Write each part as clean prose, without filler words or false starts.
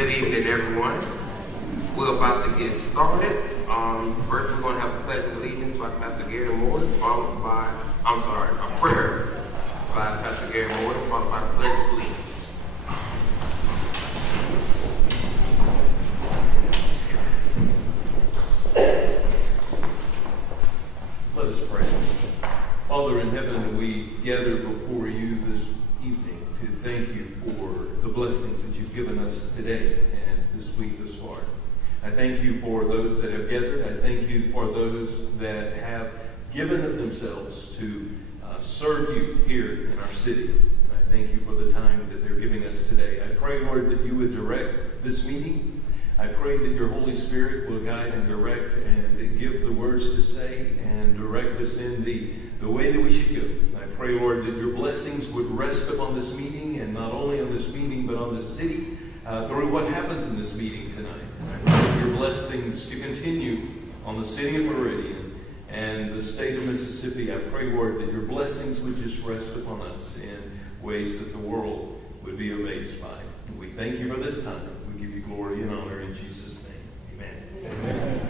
Good evening, everyone. We're about to get started. First, we're going to have a pledge of allegiance by Pastor Gary Morris, followed by, a prayer by Pastor Gary Morris, followed by the pledge of allegiance. Let us pray. Father in heaven, we gather before you this evening to thank you for the blessings that you've given us today and this week thus far. I thank you for those that have gathered. I thank you for those that have given of themselves to serve you here in our city. And I thank you for the time that they're giving us today. I pray, Lord, that you would direct this meeting. I pray that your Holy Spirit will guide and direct and give the words to say and direct us in the way that we should go. I pray, Lord, that your blessings would rest upon this meeting, and not only on this meeting, but on the city through what happens in this meeting tonight. And I pray your blessings to continue on the city of Meridian and the state of Mississippi. I pray, Lord, that your blessings would just rest upon us in ways that the world would be amazed by. And we thank you for this time. We give you glory and honor in Jesus' name. Amen. Amen.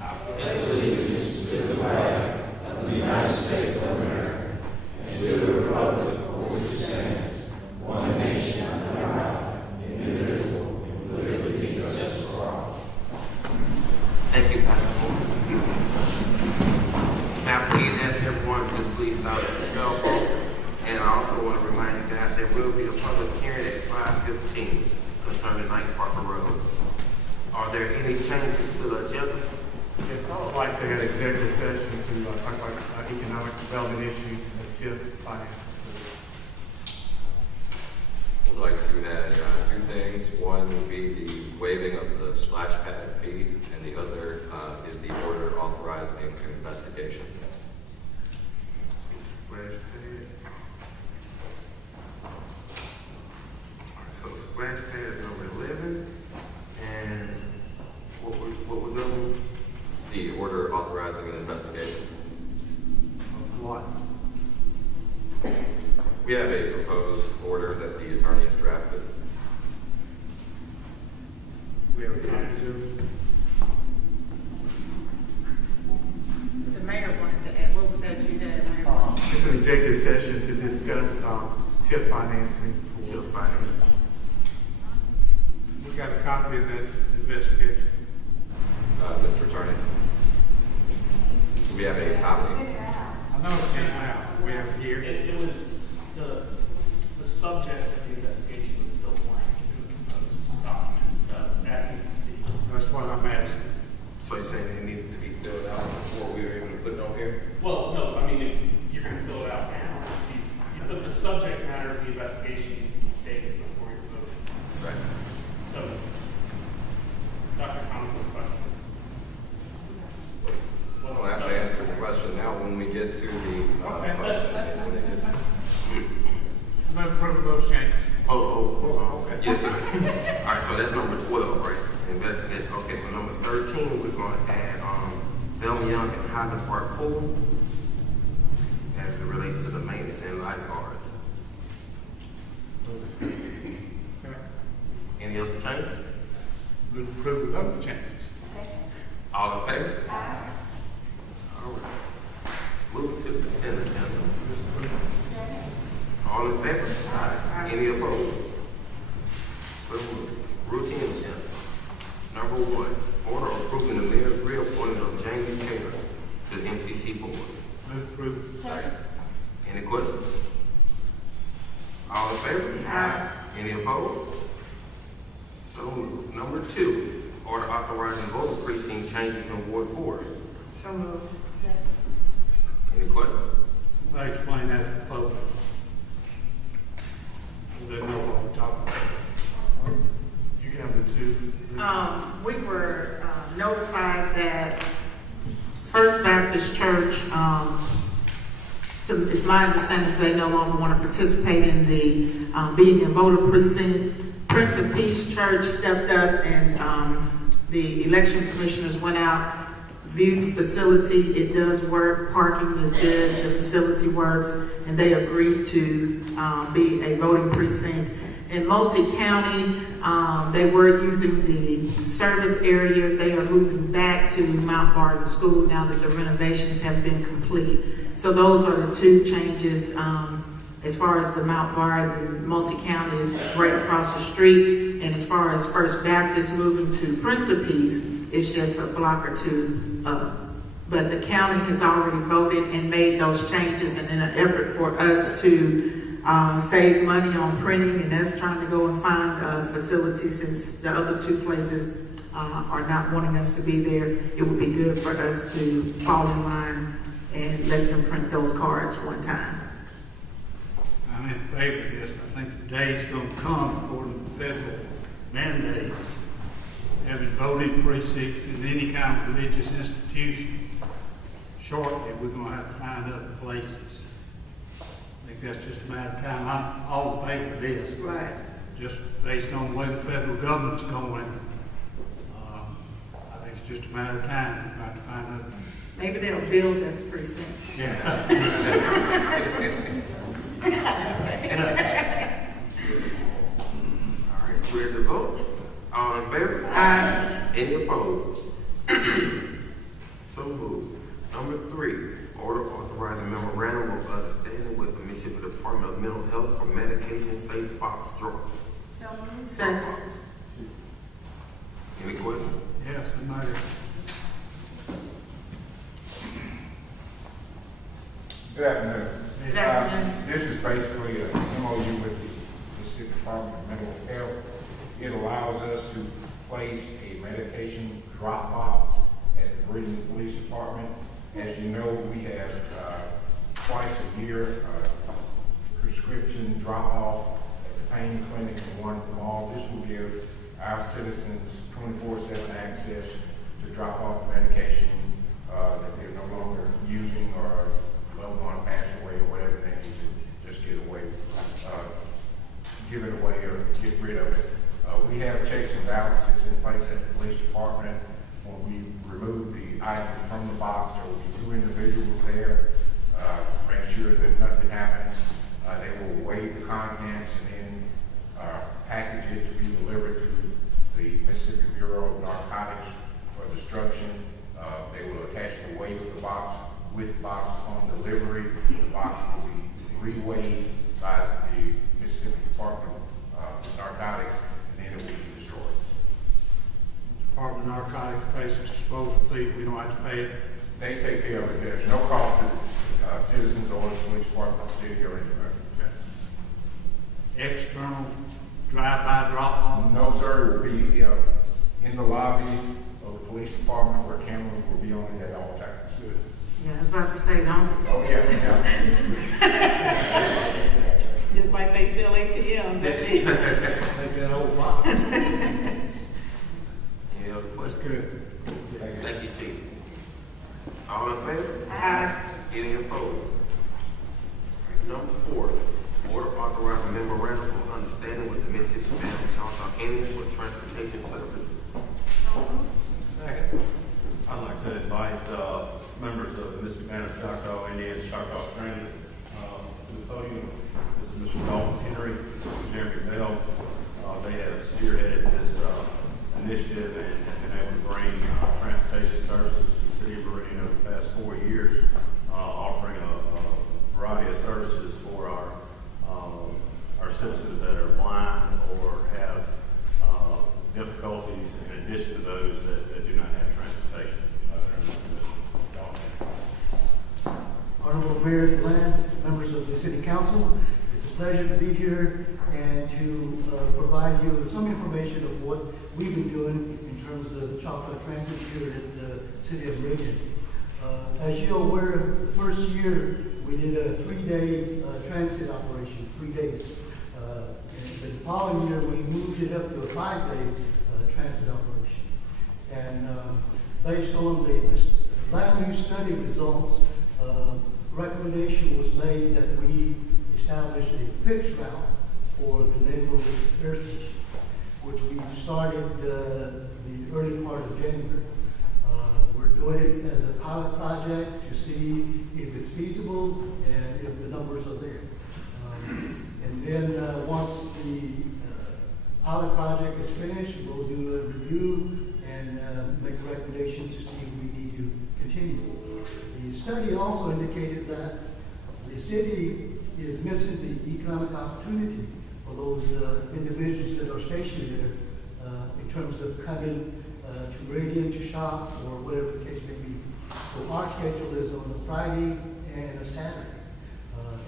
I pledge allegiance to the flag of the United States of America and to the republic for which it stands, one nation under God, indivisible, with liberty and justice for all. Thank you, Pastor Moore. Now, please ask everyone to please silence their cell phone. And I also want to remind you guys there will be a public hearing at 5:15 concerning Knight Parker Road. Are there any changes to the agenda? Yes, I would like to have an executive session to talk about economic development issues and shift finance. I'd like to add two things. One would be the waiving of the splash pad fee, and the other is the order authorizing an investigation. Splash pad. All right, so splash pad is number 11. And what was the other one? The order authorizing an investigation. What? We have a proposed order that the attorney has drafted. We have a copy of The mayor wanted to add, what was that you had, Mayor? It's an executive session to discuss TIF financing. TIF financing. We got a copy of that investigation. Mr. Attorney, do we have a copy? I know it came out. We have it here. It was the subject of the investigation was still blank in the proposed documents. That needs to be. That's what I'm asking. So you're saying it needed to be filled out before we were able to put it on here? Well, no, I mean, if you're going to fill it out now, but the subject matter of the investigation needs to be stated before you vote. Right. So, Dr. Thomas's question. I don't have to answer the question now. When we get to the question, when it gets Let's approve those changes. Okay. Yes, sir. All right, so that's number 12, right? Investigation. Okay, so number 13, we're going to add Velma Young and Highland Park Pool as it relates to the maintenance and lifeguards. Okay. Any other changes? We'll approve those changes. All in favor? Aye. All right. Moving to the consent agenda. All in favor? Aye. Any opposed? So moved. Routine agenda. Number 1, order approving the mayor's reappointment of Jamie Taylor to the MCC board. Move approved. Second. Any questions? All in favor? Aye. Any opposed? So moved. Number 2, order authorizing voter precinct changes in Ward 4. So moved. Any questions? I explain that to the public. So they know what we're talking about. You can have the two. We were notified that First Baptist Church, it's my understanding that they no longer want to participate in the being a voter precinct. Prince of Peace Church stepped up and the election commissioners went out, viewed the facility. It does work. Parking is good. The facility works. And they agreed to be a voting precinct. In multi-county, they were using the service area. They are moving back to Mount Barton School now that the renovations have been complete. So those are the two changes. As far as the Mount Barton multi-county is right across the street. And as far as First Baptist moving to Prince of Peace, it's just a block or two up. But the county has already voted and made those changes, and in an effort for us to save money on printing, and that's trying to go and find a facility since the other two places are not wanting us to be there. It would be good for us to fall in line and let them print those cards one time. I'm in favor of this. I think the day's going to come, according to federal mandates, having voting precincts in any kind of religious institution. Shortly, we're going to have to find other places. I think that's just a matter of time. I'm all in favor of this. Right. Just based on the way the federal government's going, I think it's just a matter of time. We're going to have to find other. Maybe they'll build us precincts. Yeah. All right, ready to vote? All in favor? Aye. Any opposed? So moved. Number 3, order authorizing memorandum of understanding with the Mississippi Department of Mental Health for medication safe box drawer. Second. Any questions? Yes, the matter. Good afternoon. Good afternoon. This is basically a MOU with the Mississippi Department of Mental Health. It allows us to place a medication drop box at the Meridian Police Department. As you know, we have twice a year prescription drop off at the pain clinic and one at the mall. This will give our citizens 24/7 access to drop off medication that they're no longer using or loved one passed away or whatever they need to just get away, give it away or get rid of it. We have checks and balances in place at the police department. When we remove the items from the box, there will be 2 individuals there to make sure that nothing happens. They will weigh the contents and then package it to be delivered to the Mississippi Bureau of Narcotics for destruction. They will attach the weight of the box with the box on delivery. The box will be reweighed by the Mississippi Department of Narcotics, and then it will be destroyed. Department of Narcotics pays a disposal fee. We don't have to pay it. They take care of it. There's no cost to citizens or the police department, the city or anybody. External drive-by drop-off. No, sir. It will be in the lobby of the police department where cameras will be on it at all times. Good. Yeah, I was about to say, don't. Oh, yeah. Just like they sell ATM. That's it. Take that old box. Any other That's questions? good. Thank you, Chief. All in favor? Aye. Any opposed? Number 4, order authorizing memorandum of understanding with the Mississippi Council Indians for transportation services. Second. I'd like to invite members of the Mississippi Band of Choctaw Indians, Choctaw Training, to the podium. This is Mr. Dalton Henry, Mr. Jeremy Bell. They have spearheaded this initiative and been able to bring transportation services to the city of Meridian over the past 4 years, offering a variety of services for our citizens that are blind or have difficulties in addition to those that do not have transportation. Honorable Mayor Glenn, members of the City Council, it's a pleasure to be here and to provide you with some information of what we've been doing in terms of the Choctaw Transit here at the City of Meridian. As you're aware, the first year we did a 3-day transit operation, 3 days. And the following year we moved it up to a 5-day transit operation. And based on the land use study results, recommendation was made that we establish a fixed route for the neighborhood air station, which we started the early part of January. We're doing it as a pilot project to see if it's feasible and if the numbers are there. And then once the pilot project is finished, we'll do a review and make recommendations to see if we need to continue. The study also indicated that the city is missing the economic opportunity for those individuals that are stationed there in terms of coming to Meridian to shop or whatever the case may be. So our schedule is on a Friday and a Saturday.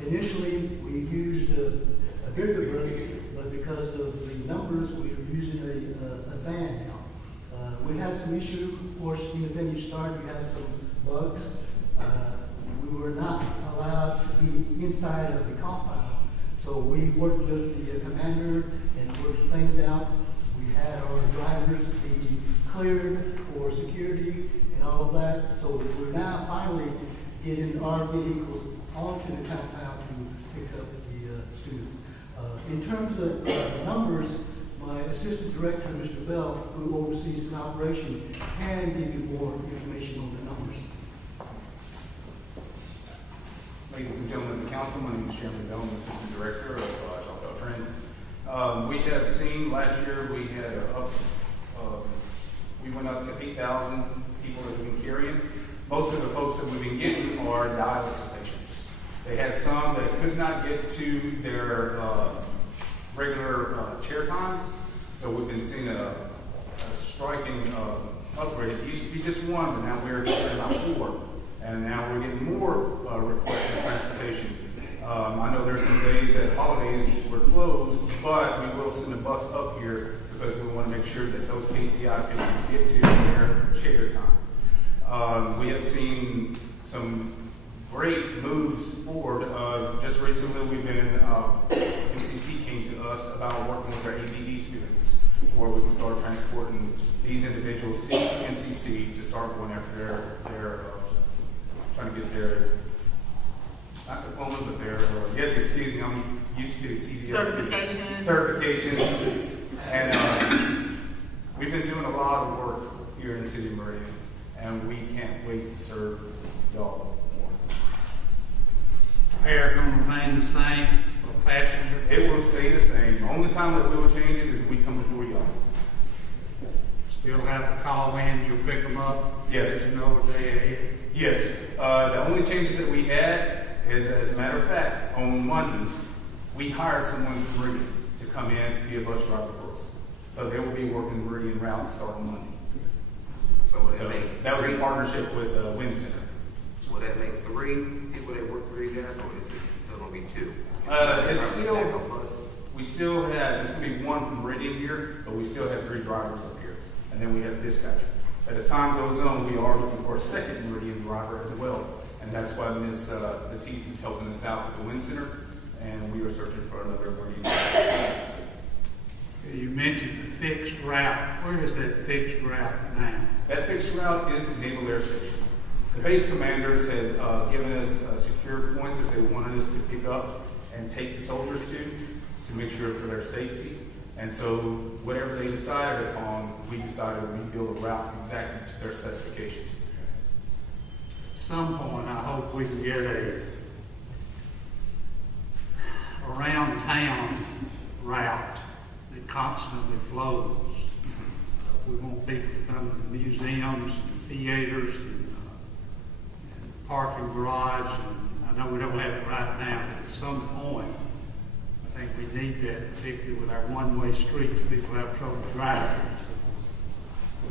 Initially, we used a bigger bus, but because of the numbers, we are using a van now. We had some issues, of course, even when you start, you have some bugs. We were not allowed to be inside of the compound, so we worked with the commander and worked things out. We had our drivers be cleared for security and all of that, so we're now finally getting our vehicles onto the compound to pick up the students. In terms of numbers, my assistant director, Mr. Bell, who oversees the operation, can give you more information on the numbers. Ladies and gentlemen of the council, my name is Chairman Bell, I'm the assistant director of Choctaw Transit. We have seen last year we had we went up to 8,000 people that we've been carrying. Most of the folks that we've been getting are dialysis patients. They had some that could not get to their regular chair times, so we've been seeing a striking upgrade. It used to be just one, but now we're getting about 4, and now we're getting more requests for transportation. I know there's some days at holidays we're closed, but we will send a bus up here because we want to make sure that those KCI patients get to their chair time. We have seen some great moves forward. Just recently, we've been, UCC came to us about working with our ABD students, where we can start transporting these individuals to NCC to start going after their trying to get their, not diplomas, but their, I'm used to CDLC. Certifications. And we've been doing a lot of work here in the city of Meridian, and we can't wait to serve y'all more. Fare going to remain the same for passenger? It will stay the same. The only time that we will change it is if we come before y'all. Still have to call in, you'll pick them up? Yes. You know what day ahead? Yes. The only changes that we had is, as a matter of fact, on Monday, we hired someone from Meridian to come in to be a bus driver for us. So they will be working Meridian route starting Monday. So that was in partnership with Wind Center. Will that make 3 people that work for you guys, or is it still going to be 2? It's still, we still have, it's going to be 1 from Meridian here, but we still have 3 drivers up here. And then we have a dispatcher. But as time goes on, we are looking for a second Meridian driver as well. And that's why Ms. Batiste is helping us out with the Wind Center, and we are searching for another Meridian driver. You mentioned the fixed route. Where is that fixed route now? That fixed route is the Naval Air Station. The base commanders had given us secure points that they wanted us to pick up and take the soldiers to make sure for their safety. And so whatever they decided upon, we decided we build a route exactly to their specifications. At some point, I hope we can get a around town route that constantly flows. We want people to come to the museums and theaters and parking garage. And I know we don't have it right now, but at some point, I think we need that, particularly with our one-way streets. People have trouble driving. So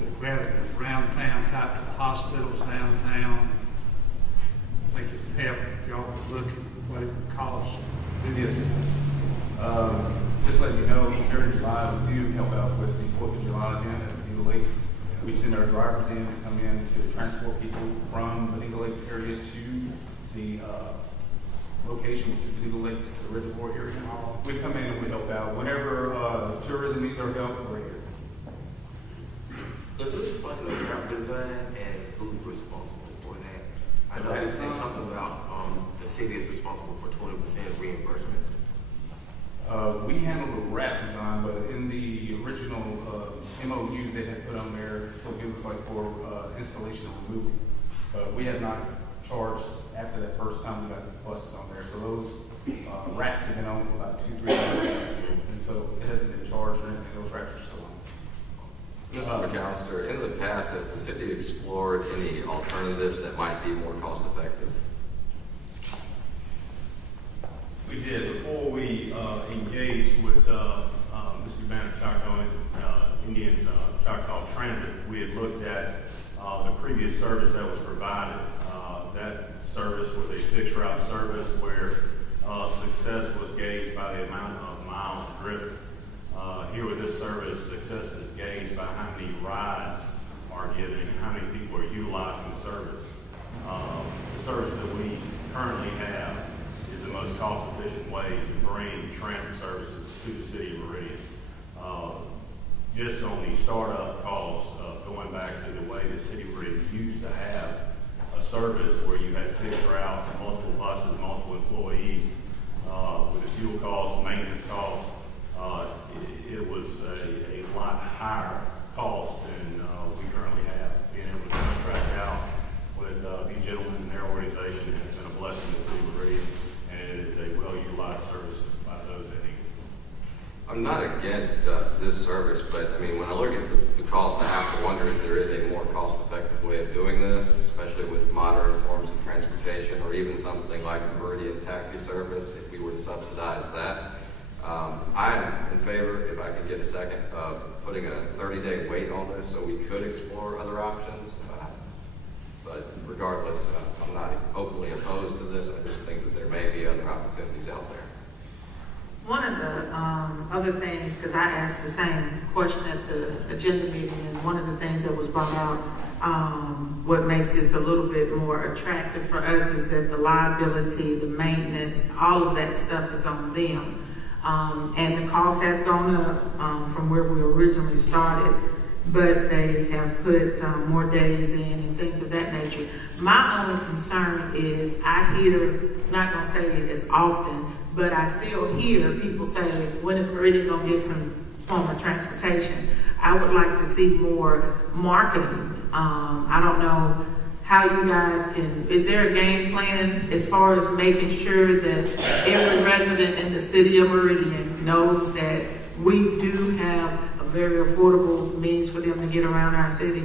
if we have a around town type of hospitals downtown, I think it would help if y'all would look at what it would cost. Yes, sir. Just letting you know, during July, we do help out with the 4th of July event at the Eagle Lakes. We send our drivers in to come in to transport people from the Eagle Lakes area to the location, to the Eagle Lakes Reservoir area. We come in and we help out. Whenever tourism needs our help, we're here. Does this explain the route design and who's responsible for that? I know you said something about the city is responsible for 20% reimbursement. We handle the route design, but in the original MOU they had put on there, it was like for installation and removal. But we have not charged after that first time we got the buses on there. So those racks have been on for about 2-3 years. And so it hasn't been charged or anything. Those Mr. McAllister, in the past, has the city explored any alternatives that might be more cost effective? We did. Before we engaged with Mr. Banner Choctaw Indians Choctaw Transit, we had looked at the previous service that was provided. That service was a fixed route service where success was gauged by the amount of miles driven. Here with this service, success is gauged by how many rides are given and how many people are utilizing the service. The service that we currently have is the most cost-efficient way to bring transit services to the city of Meridian. Just on the startup cost of going back to the way the city of Meridian used to have a service where you had fixed routes, multiple buses, multiple employees, with the fuel costs, maintenance costs, it was a lot higher cost than we currently have. Being able to contract out with these gentlemen and their organization has been a blessing to the city of Meridian, and it is a well-utilized service by those that need it. I'm not against this service, but I mean, when I look at the cost, I have to wonder if there is a more cost-effective way of doing this, especially with modern forms of transportation, or even something like the Meridian taxi service, if we were to subsidize that. I'm in favor, if I could get a second, of putting a 30-day wait on this so we could explore other options. But regardless, I'm not openly opposed to this. I just think that there may be other opportunities out there. One of the other things, because I asked the same question at the agenda meeting, and one of the things that was brought out, what makes this a little bit more attractive for us is that the liability, the maintenance, all of that stuff is on them. And the cost has gone up from where we originally started, but they have put more days in and things of that nature. My only concern is I hear, not going to say it as often, but I still hear people say, when is Meridian going to get some form of transportation? I would like to see more marketing. I don't know how you guys can, is there a game plan as far as making sure that every resident in the city of Meridian knows that we do have a very affordable means for them to get around our city?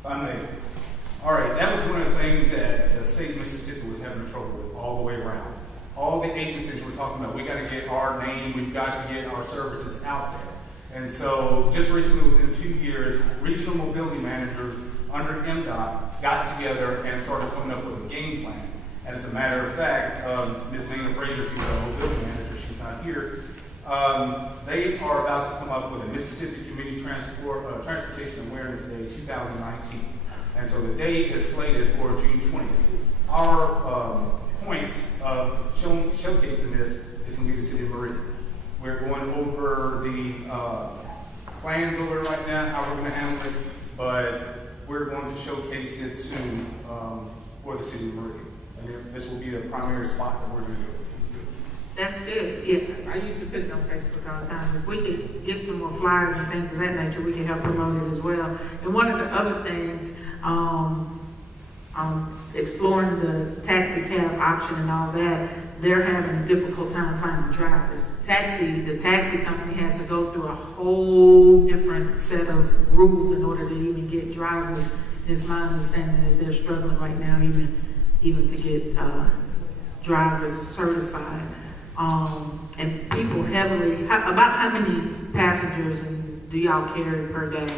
If I may. All right, that was one of the things that the state of Mississippi was having trouble with all the way around. All the agencies were talking about, we got to get our name, we've got to get our services out there. And so just recently, within 2 years, regional mobility managers under MDOT got together and started coming up with a game plan. And as a matter of fact, Ms. Nina Frazier, she's our mobility manager, she's not here. They are about to come up with a Mississippi Community Transportation Awareness Day 2019. And so the date is slated for June 20th. Our point of showcasing this is going to be the city of Meridian. We're going over the plans over right now, how we're going to handle it, but we're going to showcase it soon for the city of Meridian. And this will be the primary spot that we're going to do it. That's good. Yeah, I used to put it on Facebook all the time. If we could get some more flyers and things of that nature, we can help promote it as well. And one of the other things, exploring the taxi cab option and all that, they're having a difficult time finding drivers. The taxi company has to go through a whole different set of rules in order to even get drivers. It's my understanding that they're struggling right now even to get drivers certified. And people about how many passengers do y'all carry per day?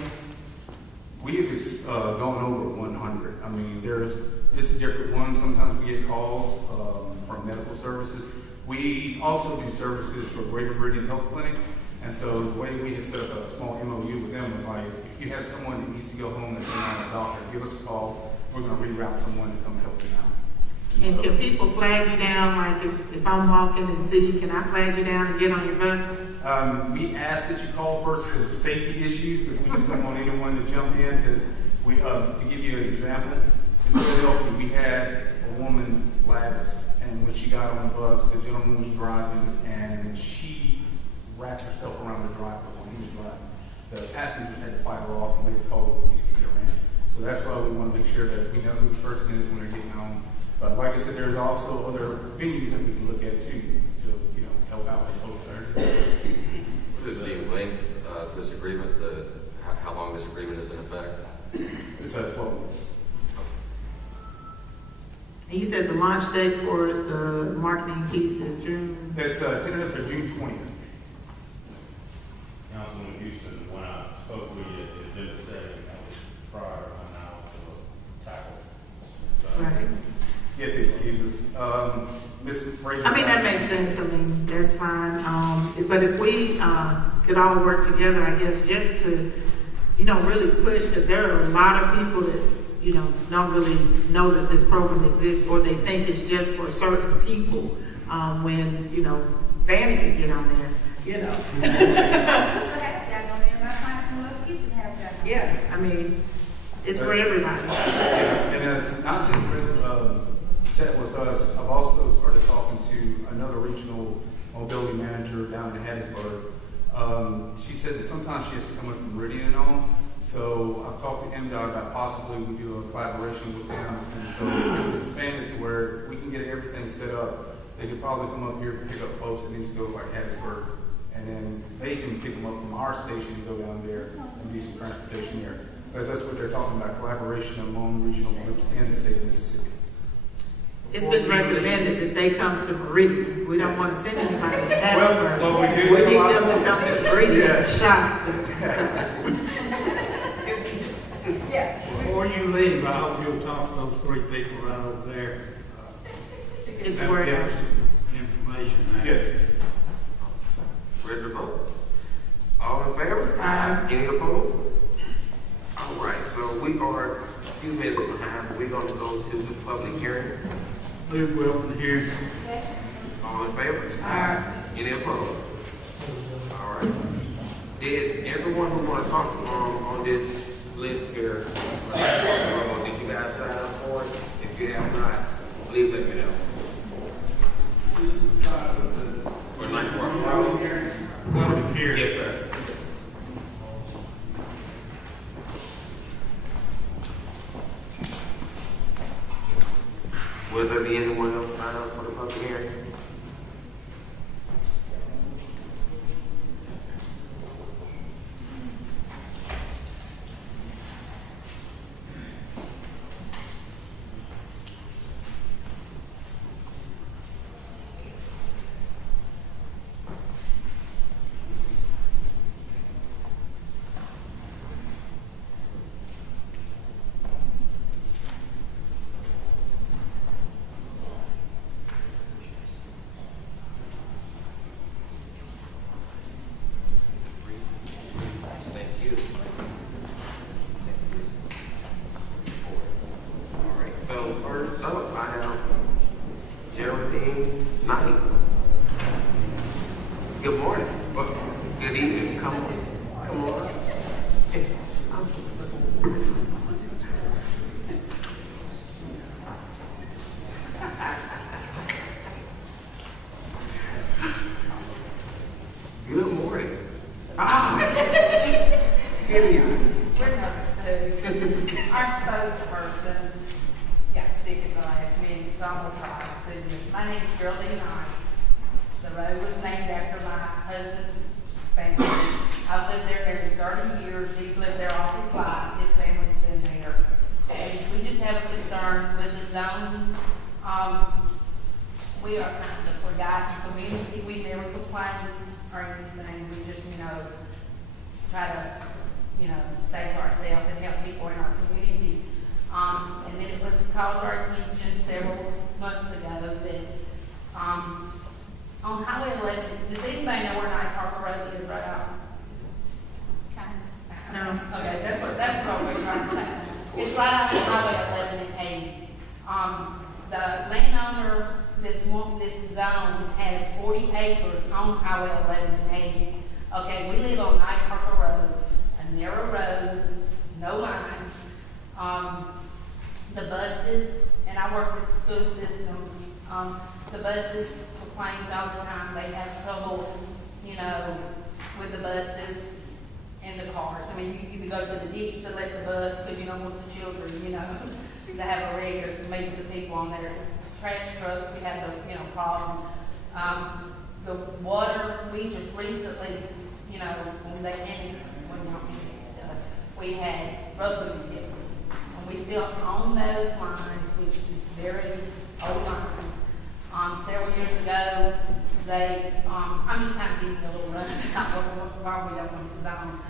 We've gone over 100. I mean, it's different ones. Sometimes we get calls from medical services. We also do services for Greater Meridian Health Clinic. And so the way we have set up a small MOU with them is like, if you have someone that needs to go home that's not a doctor, give us a call. We're going to reroute someone to come help them out. And can people flag you down? Like if I'm walking in the city, can I flag you down and get on your bus? We ask that you call first because of safety issues, because we just don't want anyone to jump in. Because we, to give you an example, in Philadelphia, we had a woman flag us, and when she got on the bus, the gentleman was driving, and she wrapped herself around the driver when he was driving. The passengers had to fight her off, and we had to call the police to get her in. So that's why we want to make sure that we know who the person is when they're getting home. But like I said, there's also other venues that we can look at too to help out with folks there. What is the length of this agreement? The this agreement is in effect? It's a 12 months. And you said the launch date for the marketing piece is June. It's tentative for June 20th. Councilman Houston, when I spoke with you, it didn't say that was prior to now to tackle. So, Right. Yeah, to excuse us. Ms. Fraser. I mean, that makes sense. I mean, that's fine. But if we could all work together, I guess, just to, really push, because there are a lot of people that, don't really know that this program exists, or they think it's just for certain people, when, Fanny could get on there, Yeah, I mean, it's for everybody. And it's not just set with us. I've also started talking to another regional mobility manager down in Hattiesburg. She said that sometimes she has to come up from Meridian and all. So I've talked to MDOT about possibly we do a collaboration with them. And so we would expand it to where if we can get everything set up, they could probably come up here and pick up folks that need to go like Hattiesburg. And then they can pick them up from our station and go down there and do some transportation there. Because that's what they're talking about, collaboration among regional groups in the state of Mississippi. It's been recommended that they come to Meridian. We don't want to send anybody to Hattiesburg. Well, we do. We need them to come to Meridian and shop. Before you leave, I hope you'll talk to those three people right over there. Get the That'll word give out. us some information. Yes. Ready to vote? All in favor? Aye. Any opposed? All right, so we are a few minutes behind, but we're going to go to the public hearing. Move we open the hearing. All in favor? Aye. Any opposed? All right. Did everyone who want to talk on this list here, did you guys sign up for it? If you have not, please let me know. For night work. Public hearing. Yes, sir. Will there be anyone else sign up for the public hearing? Thank you. All right, so first up, I have Geraldine Knight. Good morning. Well, good evening. Come on. Come on. Hey, I'm so Good morning. Good evening. We're nervous too. Our spokesperson got sick at the last minute, so I'm gonna try to do this. My name's Geraldine Knight. The road was named after my husband's family. I've lived there nearly 30 years. He's lived there all his life. His family's been there. And we just have a concern with the zone. We are kind of a forgotten community. We never complain or anything. We just, try to, stay to ourselves and help people in our community. And then it was called to our attention several months ago that on Highway 11, does anybody know where Night Parker Road is right out? No. Okay, that's what we're trying to say. It's right out on Highway 11 and 80. The landowner that's wanting this zone has 40 acres on Highway 11 and 80. Okay, we live on Night Parker Road, a narrow road, no lines. The buses, and I work with the school system, the buses complains all the time. They have trouble, with the buses and the cars. I mean, you either go to the ditch to let the bus because you don't want the children, to have a regular to meet with the people on there. Trash trucks, we have the, problem. The water, we just recently, when they annexed, when y'all annexed we had Russell Utilities. And we still own those lines, which is very old lines. Several years ago, they, I'm just kind of giving you a little run, not why we don't want to zone.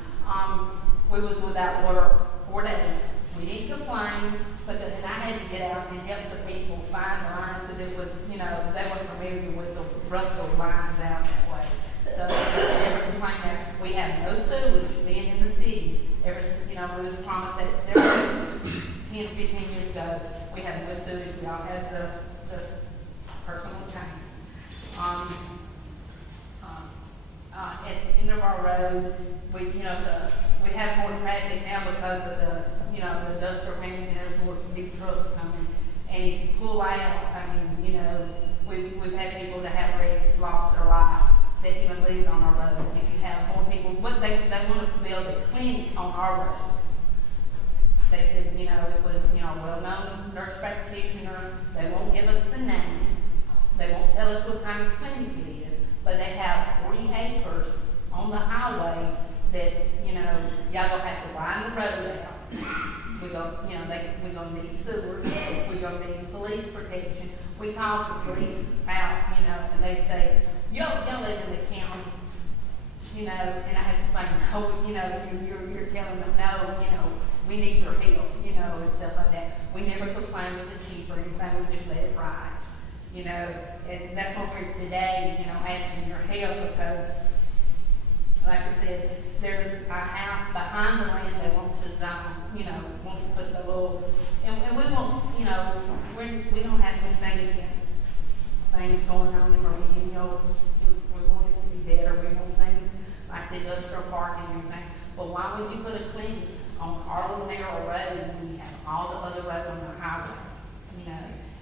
We was without water 4 days. We didn't complain, and I had to get out and help the people find the lines, because it was, they weren't familiar with the Russell lines out that way. So they never complained there. We have no sewage being in the city. We was promised that several 10 or 15 years ago. We have no sewage. We all have the personal tanks. At the end of our road, we have more traffic now because of the industrial painting, and there's more big trucks coming. And if you pull out, we've had people that have wrecks, lost their life, that even lived on our road. If you have more people, they want to build a clinic on our road. They said, it was, a well-known nurse practitioner. They won't give us the name. They won't tell us what kind of clinic it is. But they have 40 acres on the highway that, y'all gonna have to wind the road out. We're gonna need sewer. We're gonna need police protection. We call the police out, and they say, y'all live in the county. And I have to explain, no, you're telling them, no, we need your help, and stuff like that. We never complain with the chief or anything, we just let it ride. And that's what we're today, asking your help, because, like I said, there's a house behind the land they want to zone, want to put the little, and we won't, we don't have anything against things going on in Meridian. We want it to be better. We want things like the industrial park and everything. But why would you put a clinic on our little narrow road when you have all the other road on the highway?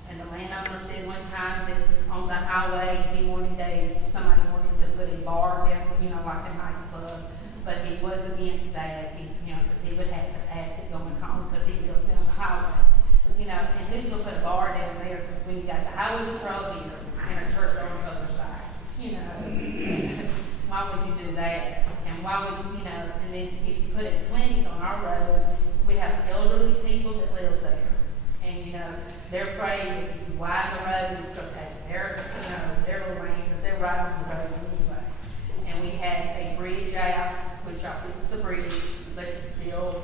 And the landowner said one time that on the highway somebody wanted to put a bar down, like a nightclub, but he was against that, because he would have to pass it going home because he lives down the highway. And who's going to put a bar down there when you got the highway patrol here and a church on the other side? Why would you do that? And why would and then if you put a clinic on our road, we have elderly people that live there. And, they're afraid that if you widen the road, it's going to take their little lane, because they're right on the road anyway. And we had a bridge out, which I fixed the bridge, but it's still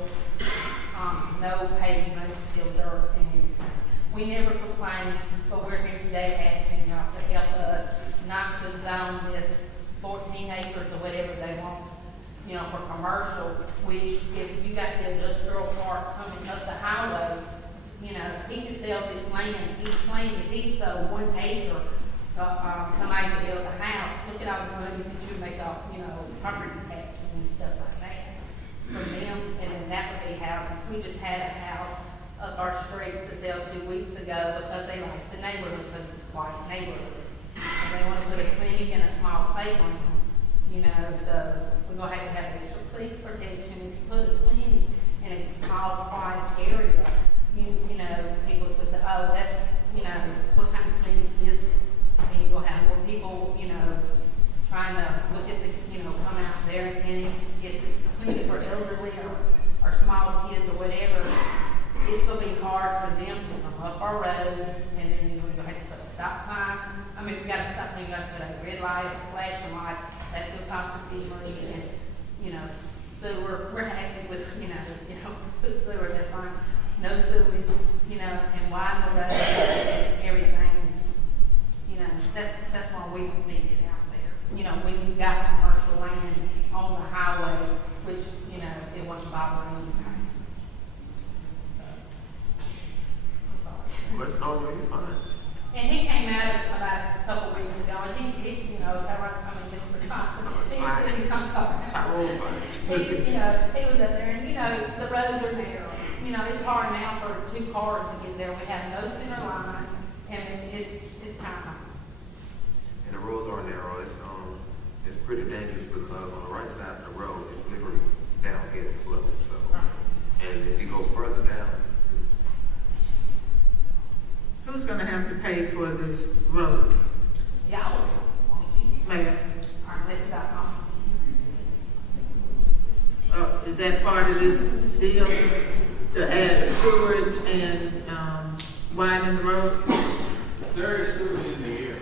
no pavement, still dirt and everything. We never complain, but we're here today asking y'all to help us not to zone this 14 acres or whatever they want, for commercial, which if you got the industrial park coming up the highway, he could sell this land, each land, if he sold 1 acre to somebody to build a house, look at all the money that you make off, property taxes and stuff like that from them, and then that would be houses. We just had a house up our street to sell 2 weeks ago because they like the neighborhood, because it's a quiet neighborhood. And they want to put a clinic and a small playground, so we're going to have extra police protection. If you put a clinic in a small, quiet area, people will say, oh, that's, what kind of clinic is it? And you're going to have more people, trying to look at the, come out there, and if it's a clinic for elderly or small kids or whatever, it's going to be hard for them to come up our road, and then you're going to have to put a stop sign. I mean, if you got to stop, you got to put a red light, a flashing light. That's going to cost the city money, and sewer. We're happy with put sewer. That's fine. No sewage, and widen the road and everything. That's why we don't need it out there. When you got commercial land on the highway, which it wasn't bothering anything. I'm sorry. Let's know where you find. And he came out about a couple weeks ago, and he Mr. Thompson, I'm sorry. He was up there, and the roads are narrow. It's hard now for 2 cars to get there. We have no center line, and it's kind of. And the roads are narrow. It's pretty dangerous because on the right side of the road, it's literally downhill slope. So, and if you go further down, Who's going to have to pay for this road? Y'all, Mayor? all right, let's stop. is that part of this deal? To add storage and, widen the road? There is sewage in the area.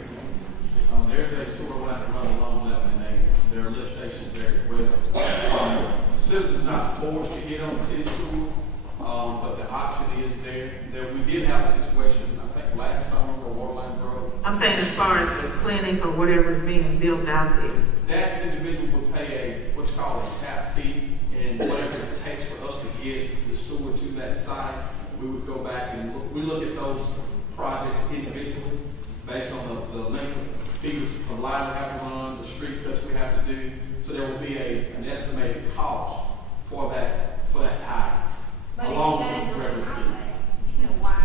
There's a sewer line that runs along 11 and 8. There are lift stations there as well. Citizens not forced to get on city sewer, but the option is there. We did have a situation, I think last summer, where water line broke. I'm saying as far as the clinic or whatever is being built out there. That individual would pay what's called a tap fee, and whatever it takes for us to get the sewer to that site, we would go back and look at those projects individually based on the length of figures for line we have to run, the street cuts we have to do. So there will be an estimated cost for that tie, along with the regular fee. You know, why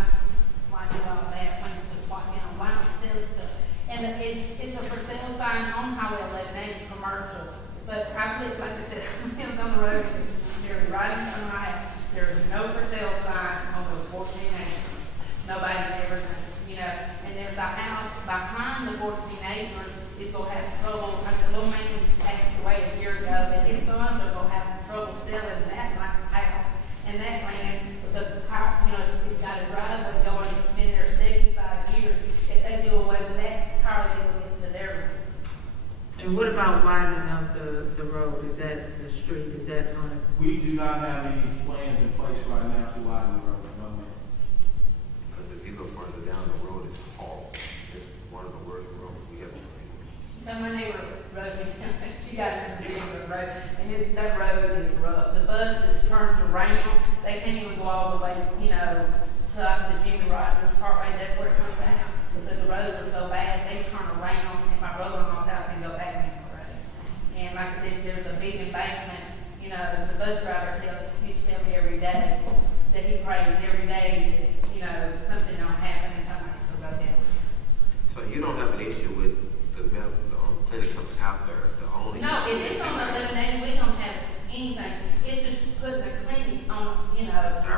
do all that when it's a, why not sell it to, and it's a for sale sign on Highway 11, it's commercial. But I believe, like I said, I lived on the road, they're right in front of my house. There's no for sale sign on those 14 acres. Nobody ever, and there's a house behind the 14 acres is going to have trouble. The little man passed away a year ago, but his sons are going to have trouble selling that house and that land because the power, it's got a driveway going, it's been there 75 years. If they do away with that, power they will get to their land. And what about widening of the road? Is that the street? Is that on it? We do not have any plans in place right now to widen the road. No, ma'am. Because if you go further down the road, it's horrible. It's one of the worst roads we ever made. So my neighbor rode me, she got in the neighborhood road, and that road is rough. The buses turns around, they can't even go all the way, to the Jimmy Rogers Parkway, that's where it comes down. Because the roads are so bad, they turn around, and my brother-in-law's house and go back in the road. And like I said, there's a big embankment, the bus driver used to tell me every day that he prays every day that, something don't happen and somebody's gonna go down. So you don't have an issue with the clinic coming out there, the only. No, if it's on 11, we don't have anything. It's just putting a clinic on, on the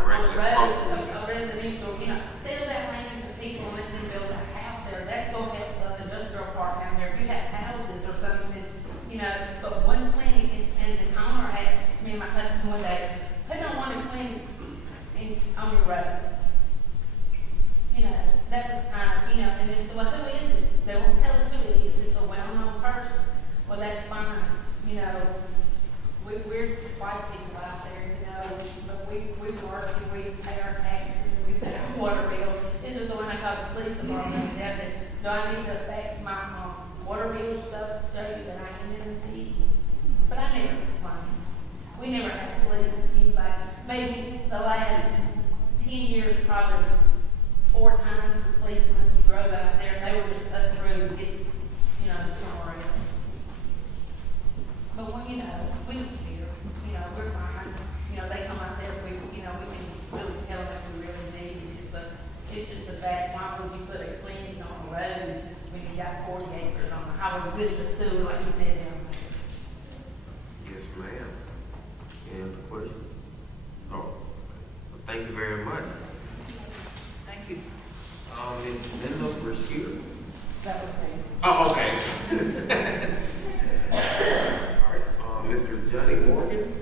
road, a residential, sell that land to people and let them build a house there. That's going to help the industrial park down there. If you have houses or something, but one clinic, and the owner asked me and my husband one day, who don't want a clinic on your road? That was kind of, and they said, well, who is it? They won't tell us who it is. It's a well-known person. Well, that's fine. We're white people out there, but we work and we pay our taxes and we pay our water bill. This is the one I called the police department and I said, do I need to fax my water bill stuff to show you that I am in the city? But I never complained. We never had police anybody. Maybe the last 10 years, probably 4 times the policemen drove out there and they were just up through and get, somewhere else. But when, we don't care. We're fine. They come out there, we can really tell them if we really need it. But it's just a fact, why would you put a clinic on the road when you got 40 acres on the highway with the sewer, like you said down there? Yes, ma'am. Any other questions? Oh, well, thank you very much. Thank you. Ms. Linda Brashear. That was me. Oh, okay. All right, Mr. Johnny Morgan.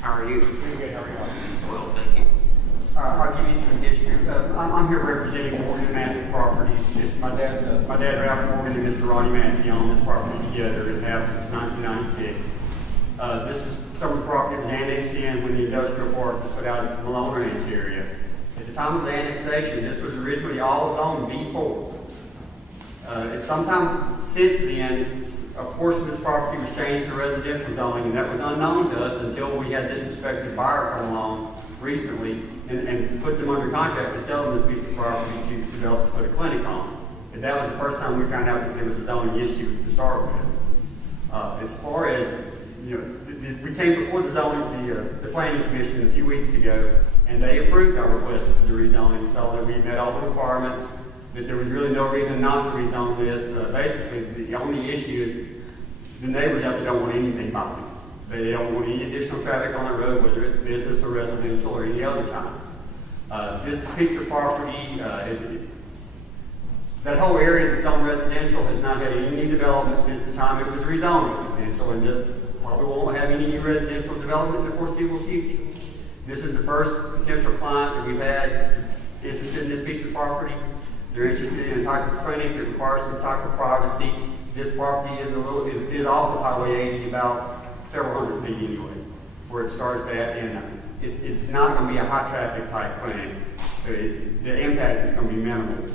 How are you? Pretty good, how are you? Well, thank you. I'll give you some history. I'm here representing Morgan Massey Properties. It's my dad Ralph Morgan and Mr. Ronnie Massey own this property together and have since 1996. This is some of the property that was annexed in when the industrial park was put out at the Malone Ranch area. At the time of the annexation, this was originally all zoned B4. At some time since then, a portion of this property was changed to residential zoning, and that was unknown to us until we had this prospective buyer come along recently and put them under contract to sell them this piece of property to develop to put a clinic on. And that was the first time we found out that there was a zoning issue to start with. As far as, we came before the planning commission a few weeks ago, and they approved our request for the rezoning, so that we met all the requirements, that there was really no reason not to rezone this. Basically, the only issue is the neighbors out there don't want anything about it. They don't want any additional traffic on the road, whether it's business or residential or any other kind. This piece of property That whole area that's on residential has not had any new development since the time it was rezoned residential, and just probably won't have any new residential development in the foreseeable future. This is the first potential client that we've had interested in this piece of property. They're interested in a type of clinic that requires some type of privacy. This property is off of Highway 80 about several hundred feet anyway, where it starts at, and it's not going to be a high traffic type clinic, so the impact is going to be minimal.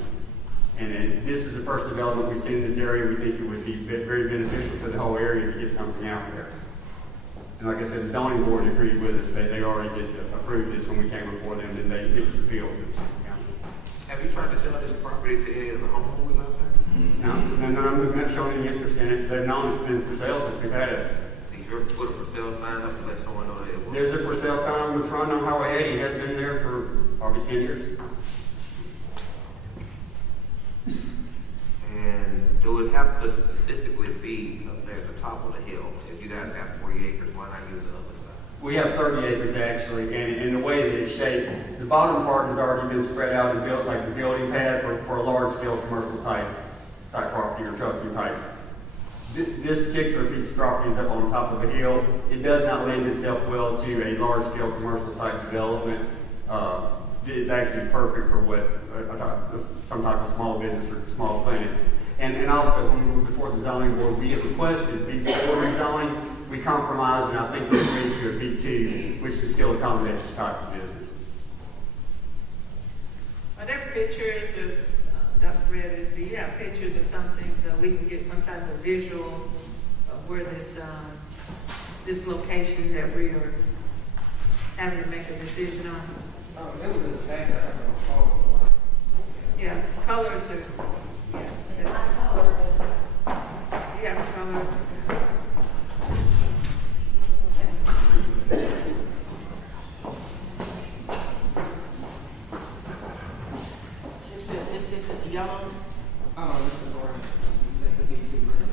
And this is the first development we've seen in this area. We think it would be very beneficial to the whole area to get something out there. And like I said, the zoning board agreed with us. They already did approve this when we came before them, and it was appealed to the city council. Have you tried to sell this property to any of the homeowners out there? No, we've not shown any interest in it. They've known it's been for sale since we've had it. Did you ever put a for sale sign up to let someone know that it was? There's a for sale sign on the front on Highway 80. It has been there for probably 10 years. And do it have to specifically be up there at the top of the hill? If you guys have 40 acres, why not use the other side? We have 30 acres actually, and the way that it's shaped, the bottom part has already been spread out and built like the building pad for a large scale commercial type property or trucking type. This particular piece of property is up on top of a hill. It does not lend itself well to a large scale commercial type development. It's actually perfect for what some type of small business or small clinic. And also, when we were before the zoning board, we had requested before rezoning, we compromised, and I think we agreed to a B2, which would still accommodate this type of business. Are there pictures of, Dr. Reddy, do you have pictures or something so we can get some type of visual of where this location that we are having to make a decision on? It was in the back, I don't know. Yeah, colors are, yeah. You have color. Is it yellow? Oh, this is orange. This would be too green.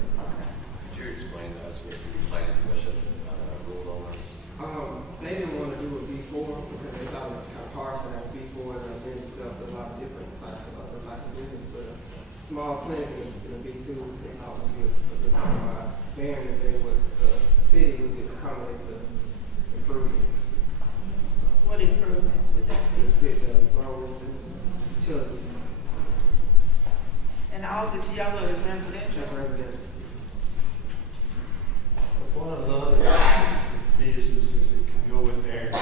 Could you explain to us what the planning commission ruled on this? They didn't want to do a B4 because they thought it was kind of harsh to have B4 and it lends itself to a lot of different types of business. But a small clinic in a B2, they thought would be a good compromise. Bearing that they would, the city would accommodate the improvements. What improvements would that be? The roads and utilities. And all this yellow is residential? That's residential. One of the other businesses that can go in there and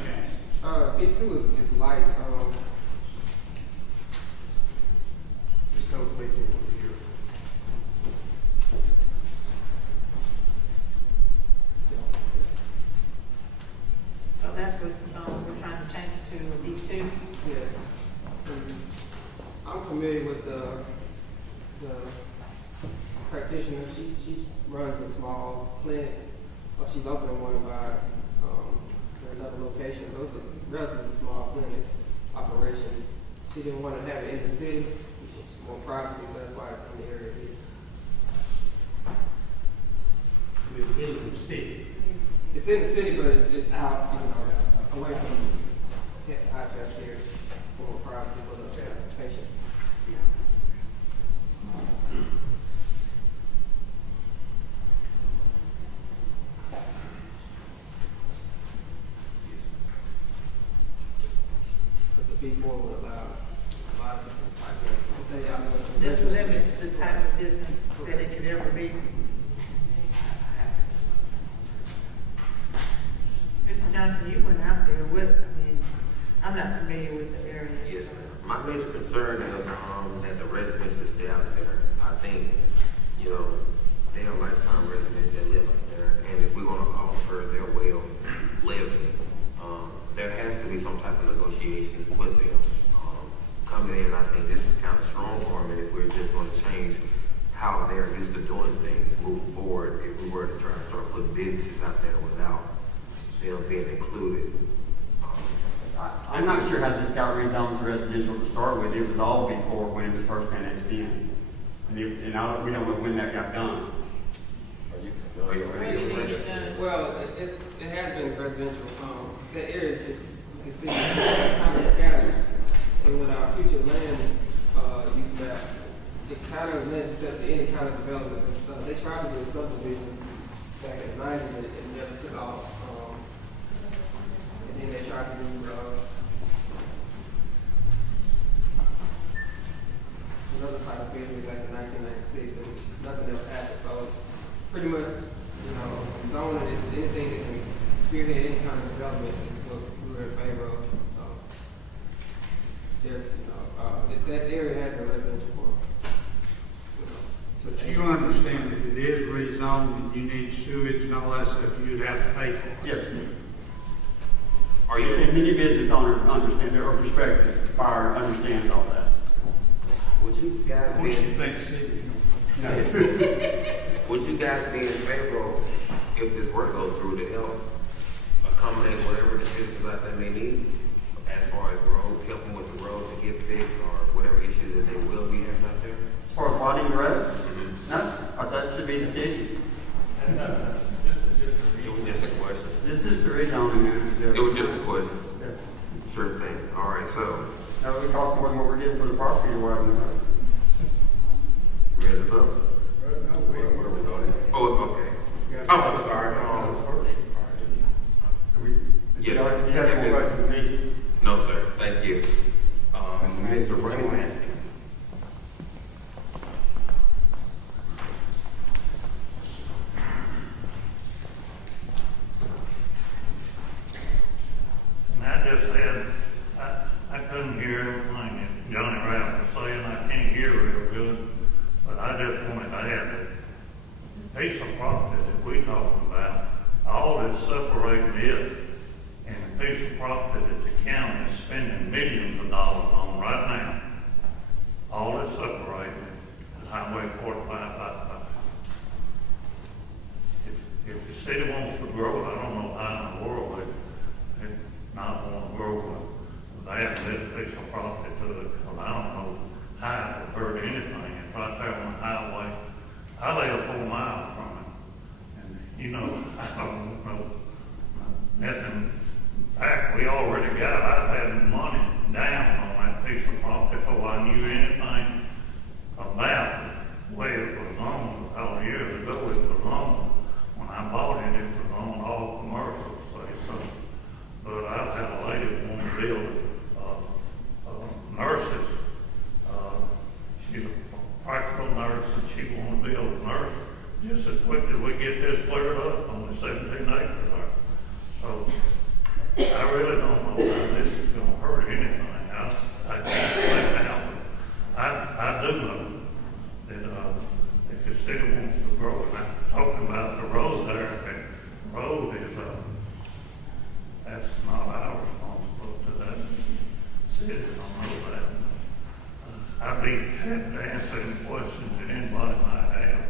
change. B2 is light. Just so we can hear. So that's what we're trying to change it to a B2? Yeah. I'm familiar with the practitioner. She runs a small clinic. She's opening one by another location. So it's a relatively small clinic operation. She didn't want to have it in the city. She wanted privacy, so that's why it's in the area. We're in the city. It's in the city, but it's out, away from high traffic areas for more privacy for the patients. But the B4 would allow a lot of different types of. This limits the type of business that it could ever be. Mr. Johnson, you went out there with, I'm not familiar with the area. Yes, ma'am. My major concern is that the residents that stay out there. I think, they are lifetime residents that live out there. And if we're going to alter their way of living, there has to be some type of negotiation with them. Coming in, I think this is kind of strong arming if we're just going to change how they're used to doing things moving forward. If we were to try to start putting businesses out there without them being included. I'm not sure how this got rezoned to residential to start with. It was all before when it was first annexed in. We don't know when that got done. Are you familiar with this? Well, it has been residential. The area, you can see, it's kind of scattered. And with our future land use map, it kind of lends itself to any kind of development. They tried to do a subdivision back in the 90s and it never took off. And then they tried to do another type of business back in 1996, and nothing ever happened. So pretty much, you know, zoning is anything that can spearhead any kind of development is what we're in favor of. So there's, you know, that area has a residential for, you know. But you understand that it is rezoned and you need sewage and all that stuff, you'd have to pay for it. Yes. Are you? And many business owners understand, or prospective buyer understands all that. Would you guys What be? you think, city? Would you guys be in favor of, if this were to go through, to help accommodate whatever the citizens out there may need, as far as roads, help them with the road to get fixed, or whatever issues that they will be having out there? As far as widening the road, no, I thought it should be the city. It was just a question. This is the rezoning. It was just a question. Yeah. Sure thing. All right, so, No, it would cost more than what we're getting for the property to widen the road. ready to vote? What are we voting? Oh, okay. Oh, I'm sorry. Yes. You have more questions than me? No, sir. Thank you. Mr. Ronnie Massey. And I just had, I couldn't hear everything that Johnny Ralph was saying. I can't hear real good, but I just wanted to add that piece of property that we talking about, all that's separating it and the piece of property that the county is spending millions of dollars on right now, all that's separating is Highway 45 bypass. If the city wants to grow, I don't know how in the world they not want to grow with that this piece of property to it, because I don't know how it would hurt anything. It's right there on the highway. I live 4 miles from it, and you know, I don't know nothing. In fact, we already got, I've had money down on that piece of property before I knew anything about the way it was owned. All years ago it was owned. When I bought it, it was on all commercial, say so. But I've had a lady want to build nurses. She's a practical nurse, and she want to build a nurse just as quick as we get this cleared up, only 17 acres there. So I really don't know how this is going to hurt anything. I can't say now, but I do know that if the city wants to grow, and I'm talking about the road there, if the road is, that's not our responsibility, that's the city, I don't know that. I'd be happy to answer any questions that anybody might have,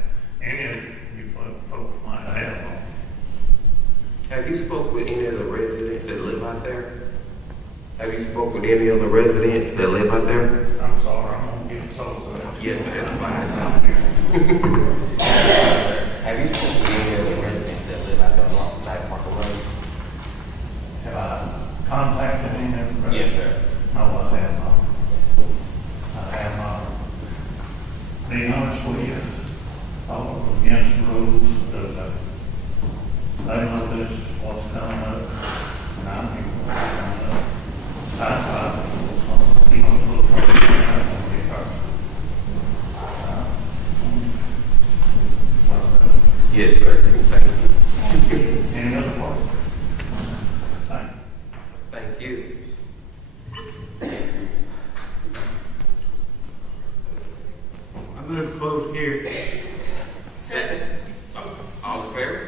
any of you folks might have on. Have you spoke with any of the residents that live out there? Have you spoke with any of the residents that live out there? I'm sorry, I'm gonna get closer. Yes, sir. That's fine. Have you spoken with any of the residents that live out there along Dyke Park Road? Have I contacted any of them? Yes, sir. No, I have not. I have not. Being honest with you, I was against the rules of they know this, what's coming up, and I'm here for what's coming up. I you know, look for the I'm going to be hurt. Yes, sir. Thank you. Any other part? Thank you. I move to close here. Second. All in favor?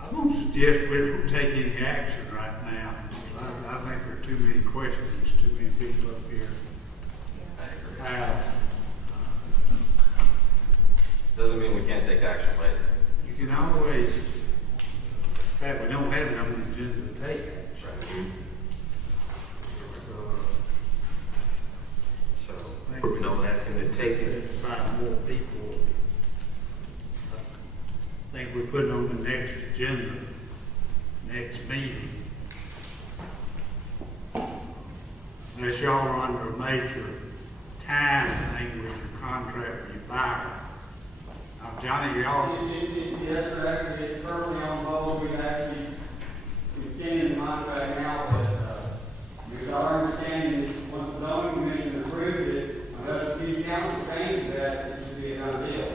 I don't suggest we don't take any action right now. I think there are too many questions, too many people up here. Doesn't mean we can't take action later. You can always, in fact, we don't have it on the agenda to take action. So, no action is taken. 5 more people. I think we put it on the next agenda, next meeting. unless y'all are under a major time thing with your contract with your buyer. Now, Johnny, y'all, Yes, sir, actually, it's currently on hold. We've actually extended the contract now, but it's our understanding that once the zoning commission approves it, unless the city council changes that, it should be a done deal.